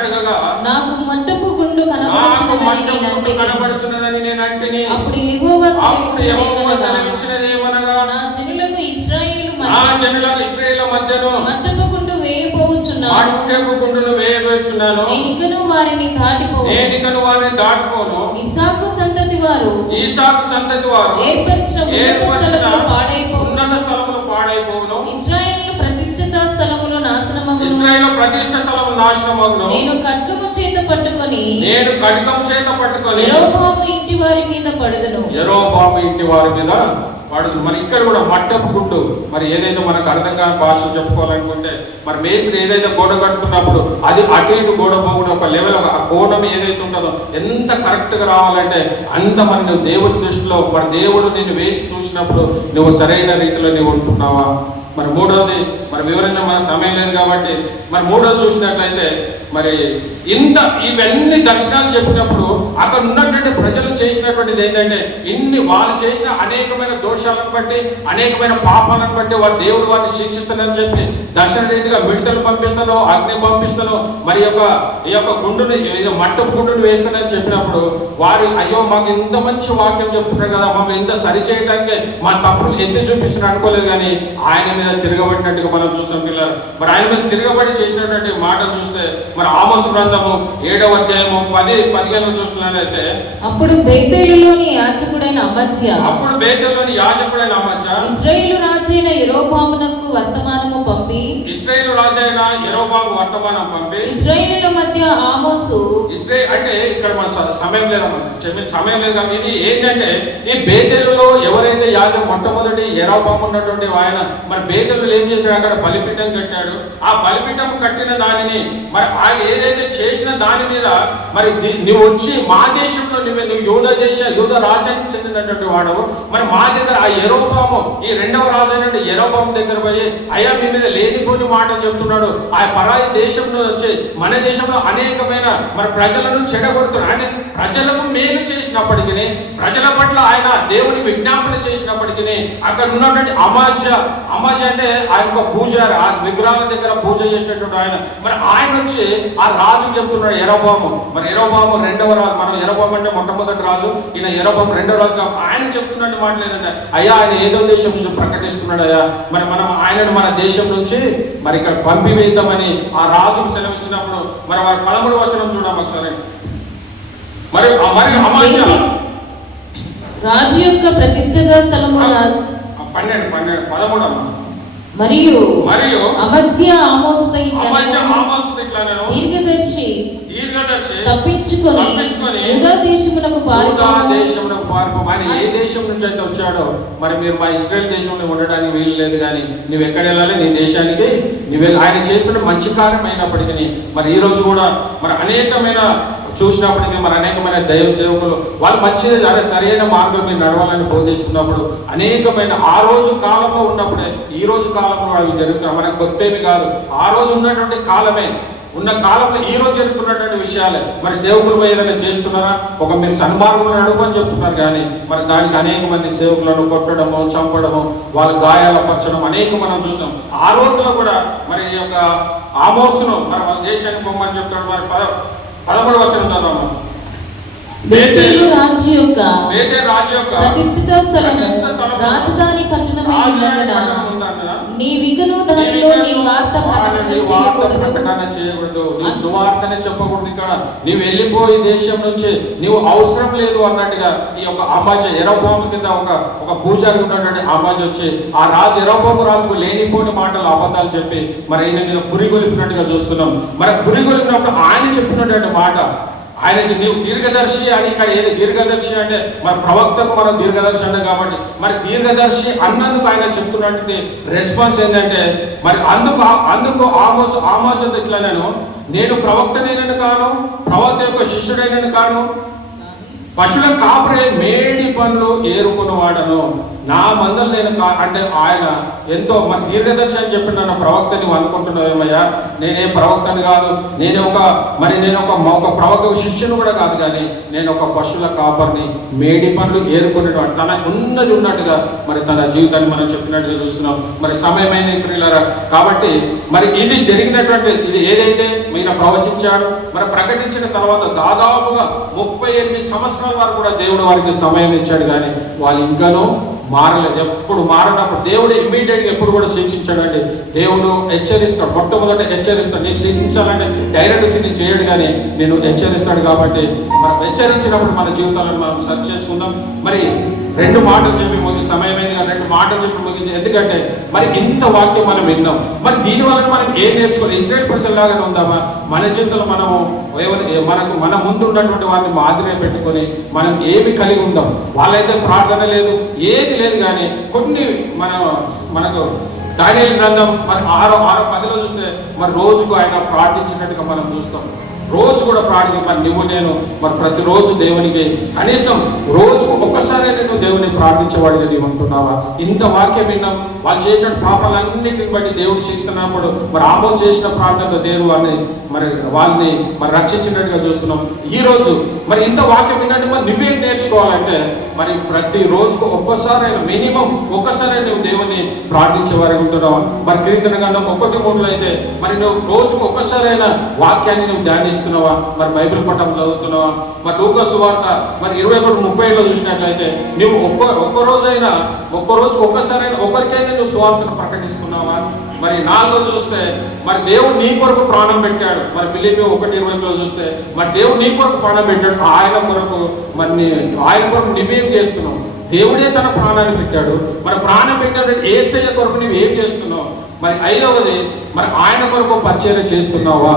అడగగా నాకు మట్టపు గుండు కనపడుచున్నదని నేను అంటిని. అప్పుడు యెహోవా సెలవిచ్చినదేమనగా నా జనులకు ఇశ్రాయేలు మధ్యను మట్టపు గుండు వేయబోచున్నాను. నేనికను వారిని దాటిపోను. ఇస్సాకు సంతతి వారు ఏర్పరిచిన ఉన్నత స్థలములు పాడైపోవును. ఇశ్రాయేలు ప్రతిష్ఠిత స్థలములు నాశనమగును. నేను ఖడ్గము చేత పట్టుకొని యెరోబాము ఇంటి వారి మీద పడుదును. మరి ఇక్కడ కూడా మట్టపు గుండు మరి ఏదైతే మనకు అర్థం కాని భాషలు చెప్పుకోవాలనుకుంటే మరి మేస్త్రి ఏదైతే గోడ కడుతున్నప్పుడు అది అటు ఇటు గోడ పోకుండా ఒక లెవెల్ ఆ కోణం ఏదైతే ఉంటుందో ఎంత కరెక్ట్గా రావాలంటే అంత మరి నువ్వు దేవుడి దృష్టిలో మరి దేవుడు నిన్ను వేసి చూసినప్పుడు నువ్వు సరైన రీతిలో నువ్వు ఉంటున్నావా. మరి మూడవది మరి వివరించ మన సమయం లేదు కాబట్టి మరి మూడవది చూసినట్లయితే మరి ఇవన్నీ దర్శనాలు చెప్పినప్పుడు అక్కడ ఉన్నటువంటి ప్రజలు చేసినటువంటిది ఏంటంటే వాళ్ళు చేసిన అనేకమైన దోషాలను బట్టి అనేకమైన పాపాలను బట్టి దేవుడు వారిని శిక్షిస్తానని చెప్పి దర్శన రీతిగా మిడతలు పంపిస్తాను, అగ్ని పంపిస్తాను, మరి ఈ యొక్క గుండుని మట్టపు గుండుని వేస్తానని చెప్పినప్పుడు వారు అయ్యో మాకు ఇంత మంచి వాక్యం చెప్తున్నారు కదా, మమ్మల్ని ఇంత సరి చేయడానికి మా తప్పులు ఎత్తి చూపించిన అనుకోలేదు. కానీ ఆయన మీద తిరగబడినట్టుగా మనం చూసాం పిల్లలు. మరి ఆయన మీద తిరగబడి చేసినటువంటి మాటలు చూస్తే మరి ఆమోసు గ్రంథము 7వ అధ్యాయము 10-15 చూస్తున్నట్లయితే అప్పుడు బేతేలులోని యాజకుడైన అమజ్యా ఇశ్రాయేలు రాజైన యెరోబామునకు వర్తమానము పంపి ఇశ్రాయేలుల మధ్య ఆమోసు అంటే ఇక్కడ మన సమయం లేదు కానీ ఇది ఏంటంటే ఈ బేతేలులో ఎవరైతే యాజకుడు మొట్టమొదటి యెరోబాము ఉన్నటువంటి ఆయన మరి బేతేలులో ఏం చేశాడు, అక్కడ బలిపీఠం కట్టాడు. ఆ బలిపీఠం కట్టిన దానిని మరి ఆయన ఏదైతే చేసిన దాని మీద మరి నువ్వు వచ్చి మా దేశంలో నువ్వు యూద రాజ్యానికి చెందినటువంటి వాడవు, మరి మా దగ్గర ఆ యెరోబాము ఈ రెండవ రాజు అయినటువంటి యెరోబాము దగ్గర పోయి అయ్యా మీ మీద లేనిపోని మాటలు చెప్తున్నాడు, ఆ పరాయి దేశంలో వచ్చి మన దేశంలో అనేకమైన మరి ప్రజలను చెడగొడుతున్నాడు. ఆయన ప్రజలకు మేలు చేసినప్పటికీ, ప్రజల పట్ల ఆయన దేవుని విజ్ఞాపన చేసినప్పటికీ అక్కడ ఉన్నటువంటి అమాజ్య అంటే ఆయన ఒక పూజారి, ఆ విగ్రహాల దగ్గర పూజ చేసినటువంటి ఆయన మరి ఆయన వచ్చి ఆ రాజు చెప్తున్నాడు యెరోబాము. మరి యెరోబాము రెండవ రాజు, మనం యెరోబాము అంటే మొట్టమొదటి రాజు, ఈయన యెరోబాము రెండవ రాజు. ఆయన చెప్తున్నట్టు మాట లేదంటే అయ్యా ఆయన ఏదో దేశం నుంచి ప్రకటిస్తున్నాడు అయ్యా, మరి మనం ఆయనను మన దేశం నుంచి మరి ఇక్కడ పంపివేద్దామని ఆ రాజుకు సెలవు ఇచ్చినప్పుడు మరి వారి 13వ వచనం చూడడం ఒకసారి. మరి అమాజ్య రాజు యొక్క ప్రతిష్ఠిత స్థలము 13 మరియు అమజ్య ఆమోసుతో దీర్ఘదర్శి తప్పించుకొని యూదా దేశమునకు పారిపో. ఆయన ఏ దేశం నుంచి అయితే వచ్చాడో మరి మీరు మా ఇశ్రాయేల్ దేశంలో ఉండడానికి వీలు లేదు, కానీ నువ్వు ఎక్కడ వెళ్ళాలి, నీ దేశానికి నువ్వు ఆయన చేసిన మంచి కార్యం అయినప్పటికీ మరి ఈ రోజు కూడా మరి అనేకమైన చూసినప్పటికీ మరి అనేకమైన దైవ సేవకులు వాళ్ళు మంచిది అదే సరైన మార్గం మీరు నడవాలని బోధిస్తున్నప్పుడు అనేకమైన ఆ రోజు కాలంలో ఉన్నప్పుడే ఈ రోజు కాలంలో అవి జరుగుతున్నాయి. మనకు కొత్తేమి కాదు, ఆ రోజు ఉన్నటువంటి కాలమే ఉన్న కాలంలో ఈ రోజు జరుగుతున్నటువంటి విషయాలే. మరి సేవకులు ఏదైనా చేస్తున్నారా, ఒక మీరు సన్మార్గంలో నడుపని చెప్తున్నారు, కానీ మరి దానికి అనేక మంది సేవకులను కొట్టడము, చంపడము, వాళ్ళ గాయాల పరచడం అనేక మనం చూసాం. ఆ రోజులో కూడా మరి ఈ యొక్క ఆమోసును మరి వాళ్ళ దేశానికి పొమ్మని చెప్తాడు. మరి 13వ వచనం చదవము. బేతేలు రాజు యొక్క ప్రతిష్ఠిత స్థలము రాజధాని పట్టణమై ఉన్నందున నీవికను దానిలో నీ వార్త ప్రకటన చేయకూడదు, నీ సువార్తనే చెప్పకూడదు. ఇక్కడ నీవు వెళ్ళిపోయి దేశం నుంచి నీవు అవసరం లేదు అన్నట్టుగా ఈ యొక్క అమాజ్య యెరోబాము కింద ఒక పూజారి ఉన్నటువంటి అమాజ్య వచ్చి ఆ రాజు యెరోబాము రాజుకు లేనిపోయిన మాటలు అబద్ధాలు చెప్పి మరి ఈయన మీద పురిగొలిపినట్టుగా చూస్తున్నాం. మరి పురిగొలిపినప్పుడు ఆయన చెప్పినటువంటి మాట ఆయన నీవు దీర్ఘదర్శి అని. ఇక్కడ ఏది దీర్ఘదర్శి అంటే మరి ప్రవక్తకు మనం దీర్ఘదర్శి అంటే కాబట్టి మరి దీర్ఘదర్శి అన్నందుకు ఆయన చెప్తున్నటువంటి రెస్పాన్స్ ఏంటంటే మరి అందుకు ఆమోసు ఇట్లా నేను ప్రవక్తనైనను కాను, ప్రవక్త యొక్క శిష్యుడైనను కాను, పశువుల కాపరే మేడి పండ్లు ఏరుకుని వాడను, నా మందలు నేను అంటే ఆయన ఎంతో మన దీర్ఘదర్శి అని చెప్పి నన్ను ప్రవక్త నువ్వు అనుకుంటున్నావేమయ్యా, నేనే ప్రవక్తని కాదు, నేను ఒక ప్రవక్త శిష్యుని కూడా కాదు, కానీ నేను ఒక పశువుల కాపర్ని, మేడి పండ్లు ఏరుకునేటువంటి తన ఉన్నది ఉన్నట్టుగా మరి తన జీవితాన్ని మనం చెప్పినట్టుగా చూస్తున్నాం. మరి సమయమైంది ప్రియులారా, కాబట్టి మరి ఇది జరిగినటువంటి ఇది ఏదైతే ఈయన ప్రవచించాడు మరి ప్రకటించిన తర్వాత దాదాపుగా 38 సంవత్సరాల వరకు కూడా దేవుడు వారికి సమయం ఇచ్చాడు, కానీ వాళ్ళు ఇంకానూ మారలేదు. ఎప్పుడు మారినప్పుడు దేవుడు ఇమ్మీడియట్గా ఎప్పుడు కూడా శిక్షించాడండి. దేవుడు హెచ్చరిస్తాడు, మొట్టమొదట హెచ్చరిస్తాడు. నీకు శిక్షించాలంటే డైరెక్ట్ వచ్చి నేను చేయడు, కానీ నేను హెచ్చరిస్తాడు. కాబట్టి మనం హెచ్చరించినప్పుడు మన జీవితాలను మనం సరి చేసుకుందాం. మరి 2 మాటలు చెప్పి ముగించి సమయమైంది, 2 మాటలు చెప్పి ముగించి, ఎందుకంటే మరి ఇంత వాక్యం మనం విన్నాం. మరి దీనివల్ల మనం ఏం నేర్చుకోవాలి? ఇశ్రాయేల్ ప్రజల్లాగానే ఉందామా? మన జీవితంలో మనము మన ముందు ఉన్నటువంటి వారిని మాదిరిగా పెట్టుకొని మనం ఏమి కలిగి ఉందాం. వాళ్ళైతే ప్రార్థన లేదు, ఏది లేదు, కానీ కొన్ని మనకు దానియేలు గ్రంథం మరి 6:10 చూస్తే మరి రోజుకు ఆయన ప్రార్థించినట్టుగా మనం చూస్తాం. రోజు కూడా ప్రార్థన మరి నువ్వు నేను మరి ప్రతిరోజు దేవునికి కనీసం రోజుకు ఒక్కసారి నువ్వు దేవుని ప్రార్థించేవాడిగా నీవు ఉంటున్నావా? ఇంత వాక్యం విన్నాం. వాళ్ళు చేసిన పాపాలన్నిటిని బట్టి దేవుడు శిక్షిస్తున్నప్పుడు మరి ఆమోసు చేసిన ప్రార్థనతో దేవుడు వాళ్ళని మరి రక్షించినట్టుగా చూస్తున్నాం. ఈ రోజు మరి ఇంత వాక్యం విన్నట్టు మరి నువ్వేం నేర్చుకోవాలంటే మరి ప్రతి రోజుకు ఒక్కసారైనా మినిమం ఒక్కసారి నువ్వు దేవుని ప్రార్థించే వారికి ఉంటున్నావా? మరి కీర్తన గ్రంథం 1:3 అయితే మరి నువ్వు రోజుకు ఒక్కసారైనా వాక్యాన్ని నువ్వు ధ్యానిస్తున్నావా? మరి బైబిల్ పఠం చదువుతున్నావా? మరి లూకా సువార్త మరి 21:37 చూసినట్లయితే నువ్వు ఒక్క రోజుకు ఒక్కసారైనా ఒకరికైనా నువ్వు సువార్తను ప్రకటిస్తున్నావా? మరి 4 చూస్తే మరి దేవుడు నీ కొరకు ప్రాణం పెట్టాడు. మరి ఫిలిప్పీ 1:20 చూస్తే మరి దేవుడు నీ కొరకు ప్రాణం పెట్టాడు. ఆయన కొరకు నువ్వేం చేస్తున్నావు? దేవుడే తన ప్రాణాన్ని పెట్టాడు. మరి ప్రాణం పెట్టాడు యేసయ్య కొరకు నువ్వు ఏం చేస్తున్నావు? మరి 5వది మరి ఆయన కొరకు పరిచర్య చేస్తున్నావా?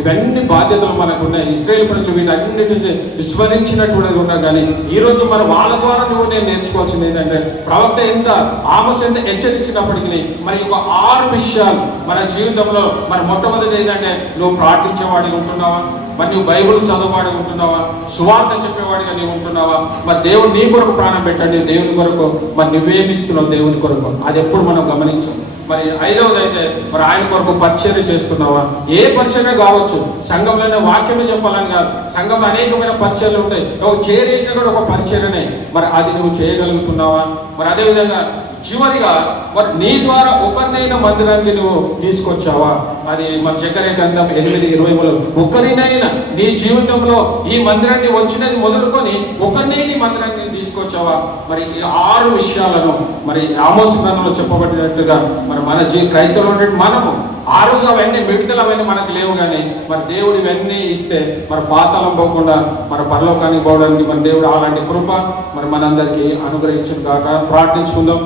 ఇవన్నీ బాధ్యతలు మనకు ఉన్నాయి. ఇశ్రాయేలు ప్రజలు వీటన్నిటిని విస్మరించినటువంటి ఉన్నా కానీ ఈరోజు మరి వాళ్ళ ద్వారా నువ్వు నేను నేర్చుకోవాల్సింది ఏంటంటే, ప్రవక్త ఎంత ఆమోస్ ఎంత హెచ్చరించినప్పటికీ మరి ఒక 6 విషయాలు మన జీవితంలో మరి మొట్టమొదటి ఏంటంటే, నువ్వు ప్రార్థించేవాడిగా ఉంటున్నావా, మరి నువ్వు బైబిల్ చదవవాడిగా ఉంటున్నావా, సువార్త చెప్పేవాడిగా నీవు ఉంటున్నావా, మరి దేవుడు నీ కొరకు ప్రాణం పెట్టండి దేవుని కొరకు మరి నువ్వేమిస్తున్నావు దేవుని కొరకు, అది ఎప్పుడు మనం గమనించాం. మరి 5వది అయితే మరి ఆయన కొరకు పరిచర్య చేస్తున్నావా, ఏ పరిచర్య కావచ్చు, సంఘంలోనే వాక్యమే చెప్పాలని కాదు, సంఘంలో అనేకమైన పరిచర్యలు ఉంటాయి, ఒక చేరేసినా కూడా ఒక పరిచర్యనే, మరి అది నువ్వు చేయగలుగుతున్నావా. మరి అదేవిధంగా చివరిగా మరి నీ ద్వారా ఒకరినైనా మందిరానికి నువ్వు తీసుకొచ్చావా. అది మన జకర్యా గ్రంథం 8:23 ఒకరినైనా నీ జీవితంలో ఈ మందిరాన్ని వచ్చినది మొదలుకొని ఒకరినే నీ మందిరాన్ని తీసుకొచ్చావా. మరి ఈ 6 విషయాలను మరి ఆమోస్ గ్రంథంలో చెప్పబడినట్టుగా మరి మన క్రైస్తవులు ఉన్నట్టు మనము ఆ రోజు అవన్నీ మిడతలు అవన్నీ మనకు లేవు, కానీ మరి దేవుడు ఇవన్నీ ఇస్తే మరి పాతాళం పోకుండా మరి పరలోకానికి పోవడానికి మరి దేవుడు అలాంటి కృప మరి మనందరికీ అనుగ్రహించును గాక. ప్రార్థించుకుందాం.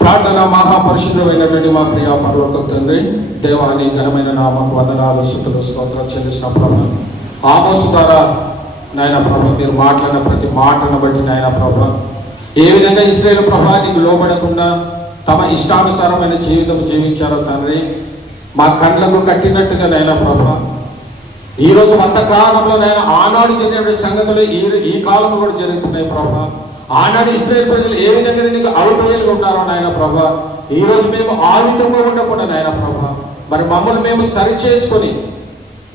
ప్రార్థన. మహాపరిశుద్ధమైనటువంటి మా ప్రియ పరలోక తండ్రి, దేవాని ఘనమైన నామకు వందనాలు స్తుతులు స్తోత్రాలు చెల్లిస్తున్న ప్రభు, ఆమోసు ద్వారా నాయన ప్రభు మీరు మాట్లాడిన ప్రతి మాటను బట్టి నాయన ప్రభు ఏ విధంగా ఇశ్రాయేలు ప్రభు నీకు లోబడకుండా తమ ఇష్టానుసారమైన జీవితం జీవించారో తండ్రి, మా కళ్ళకు కట్టినట్టుగా నాయన ప్రభు ఈరోజు అంతకాలంలో నాయన ఆనాడు జరిగిన సంగతులు ఈ కాలంలో కూడా జరుగుతున్నాయి ప్రభు. ఆనాడు ఇశ్రాయేలు ప్రజలు ఏ విధంగా నీకు అవిధేయులుగా ఉన్నారో నాయన ప్రభు, ఈ రోజు మేము ఆ విధంగా ఉండకుండా నాయన ప్రభు మరి మమ్మల్ని మేము సరి చేసుకొని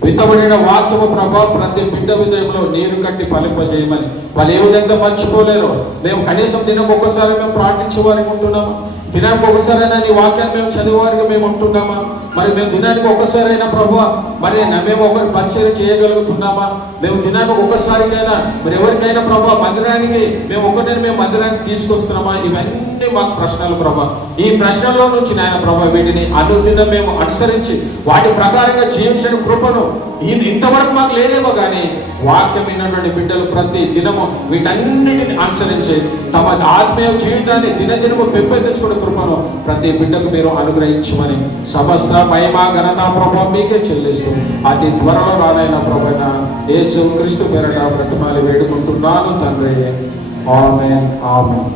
విత్తబడిన వాక్యము ప్రభా ప్రతి బిడ్డ హృదయంలో నీరు కట్టి ఫలింపజేయమని. వాళ్ళు ఏ విధంగా మర్చిపోలేరు. మేము కనీసం దినకు ఒక్కసారి మేము ప్రార్థించే వారికి ఉంటున్నామా, దినానికి ఒకసారైనా నీ వాక్యాన్ని మేము చదివేవారికి మేము ఉంటున్నామా, మరి మేము దినానికి ఒక్కసారైనా ప్రభు మరి మేము ఒకరి పరిచయం చేయగలుగుతున్నామా, మేము దినానికి ఒక్కసారికైనా మరి ఎవరికైనా ప్రభు మందిరానికి మేము ఒకరిని మేము మందిరానికి తీసుకొస్తున్నామా. ఇవన్నీ మాకు ప్రశ్నలు ప్రభా. ఈ ప్రశ్నల్లో నుంచి నాయన ప్రభా వీటిని అనుదినం మేము అనుసరించి వాటి ప్రకారంగా జీవించిన కృపను ఇంతవరకు మాకు లేదేమో, కానీ వాక్యం విన్నటువంటి బిడ్డలు ప్రతి దినము వీటన్నిటిని అనుసరించి తమ ఆత్మీయ జీవితాన్ని దినదినము పెంపొందించుకునే కృపను ప్రతి బిడ్డకు మీరు అనుగ్రహించమని సమస్త మహిమ ఘనత ప్రభావం మీకే చెల్లిస్తూ అతి త్వరలో రానైన ప్రభువైన యేసు క్రీస్తు పేరట బ్రతిమాలి వేడుకుంటున్నాను తండ్రి. ఆమేన్ ఆమేన్.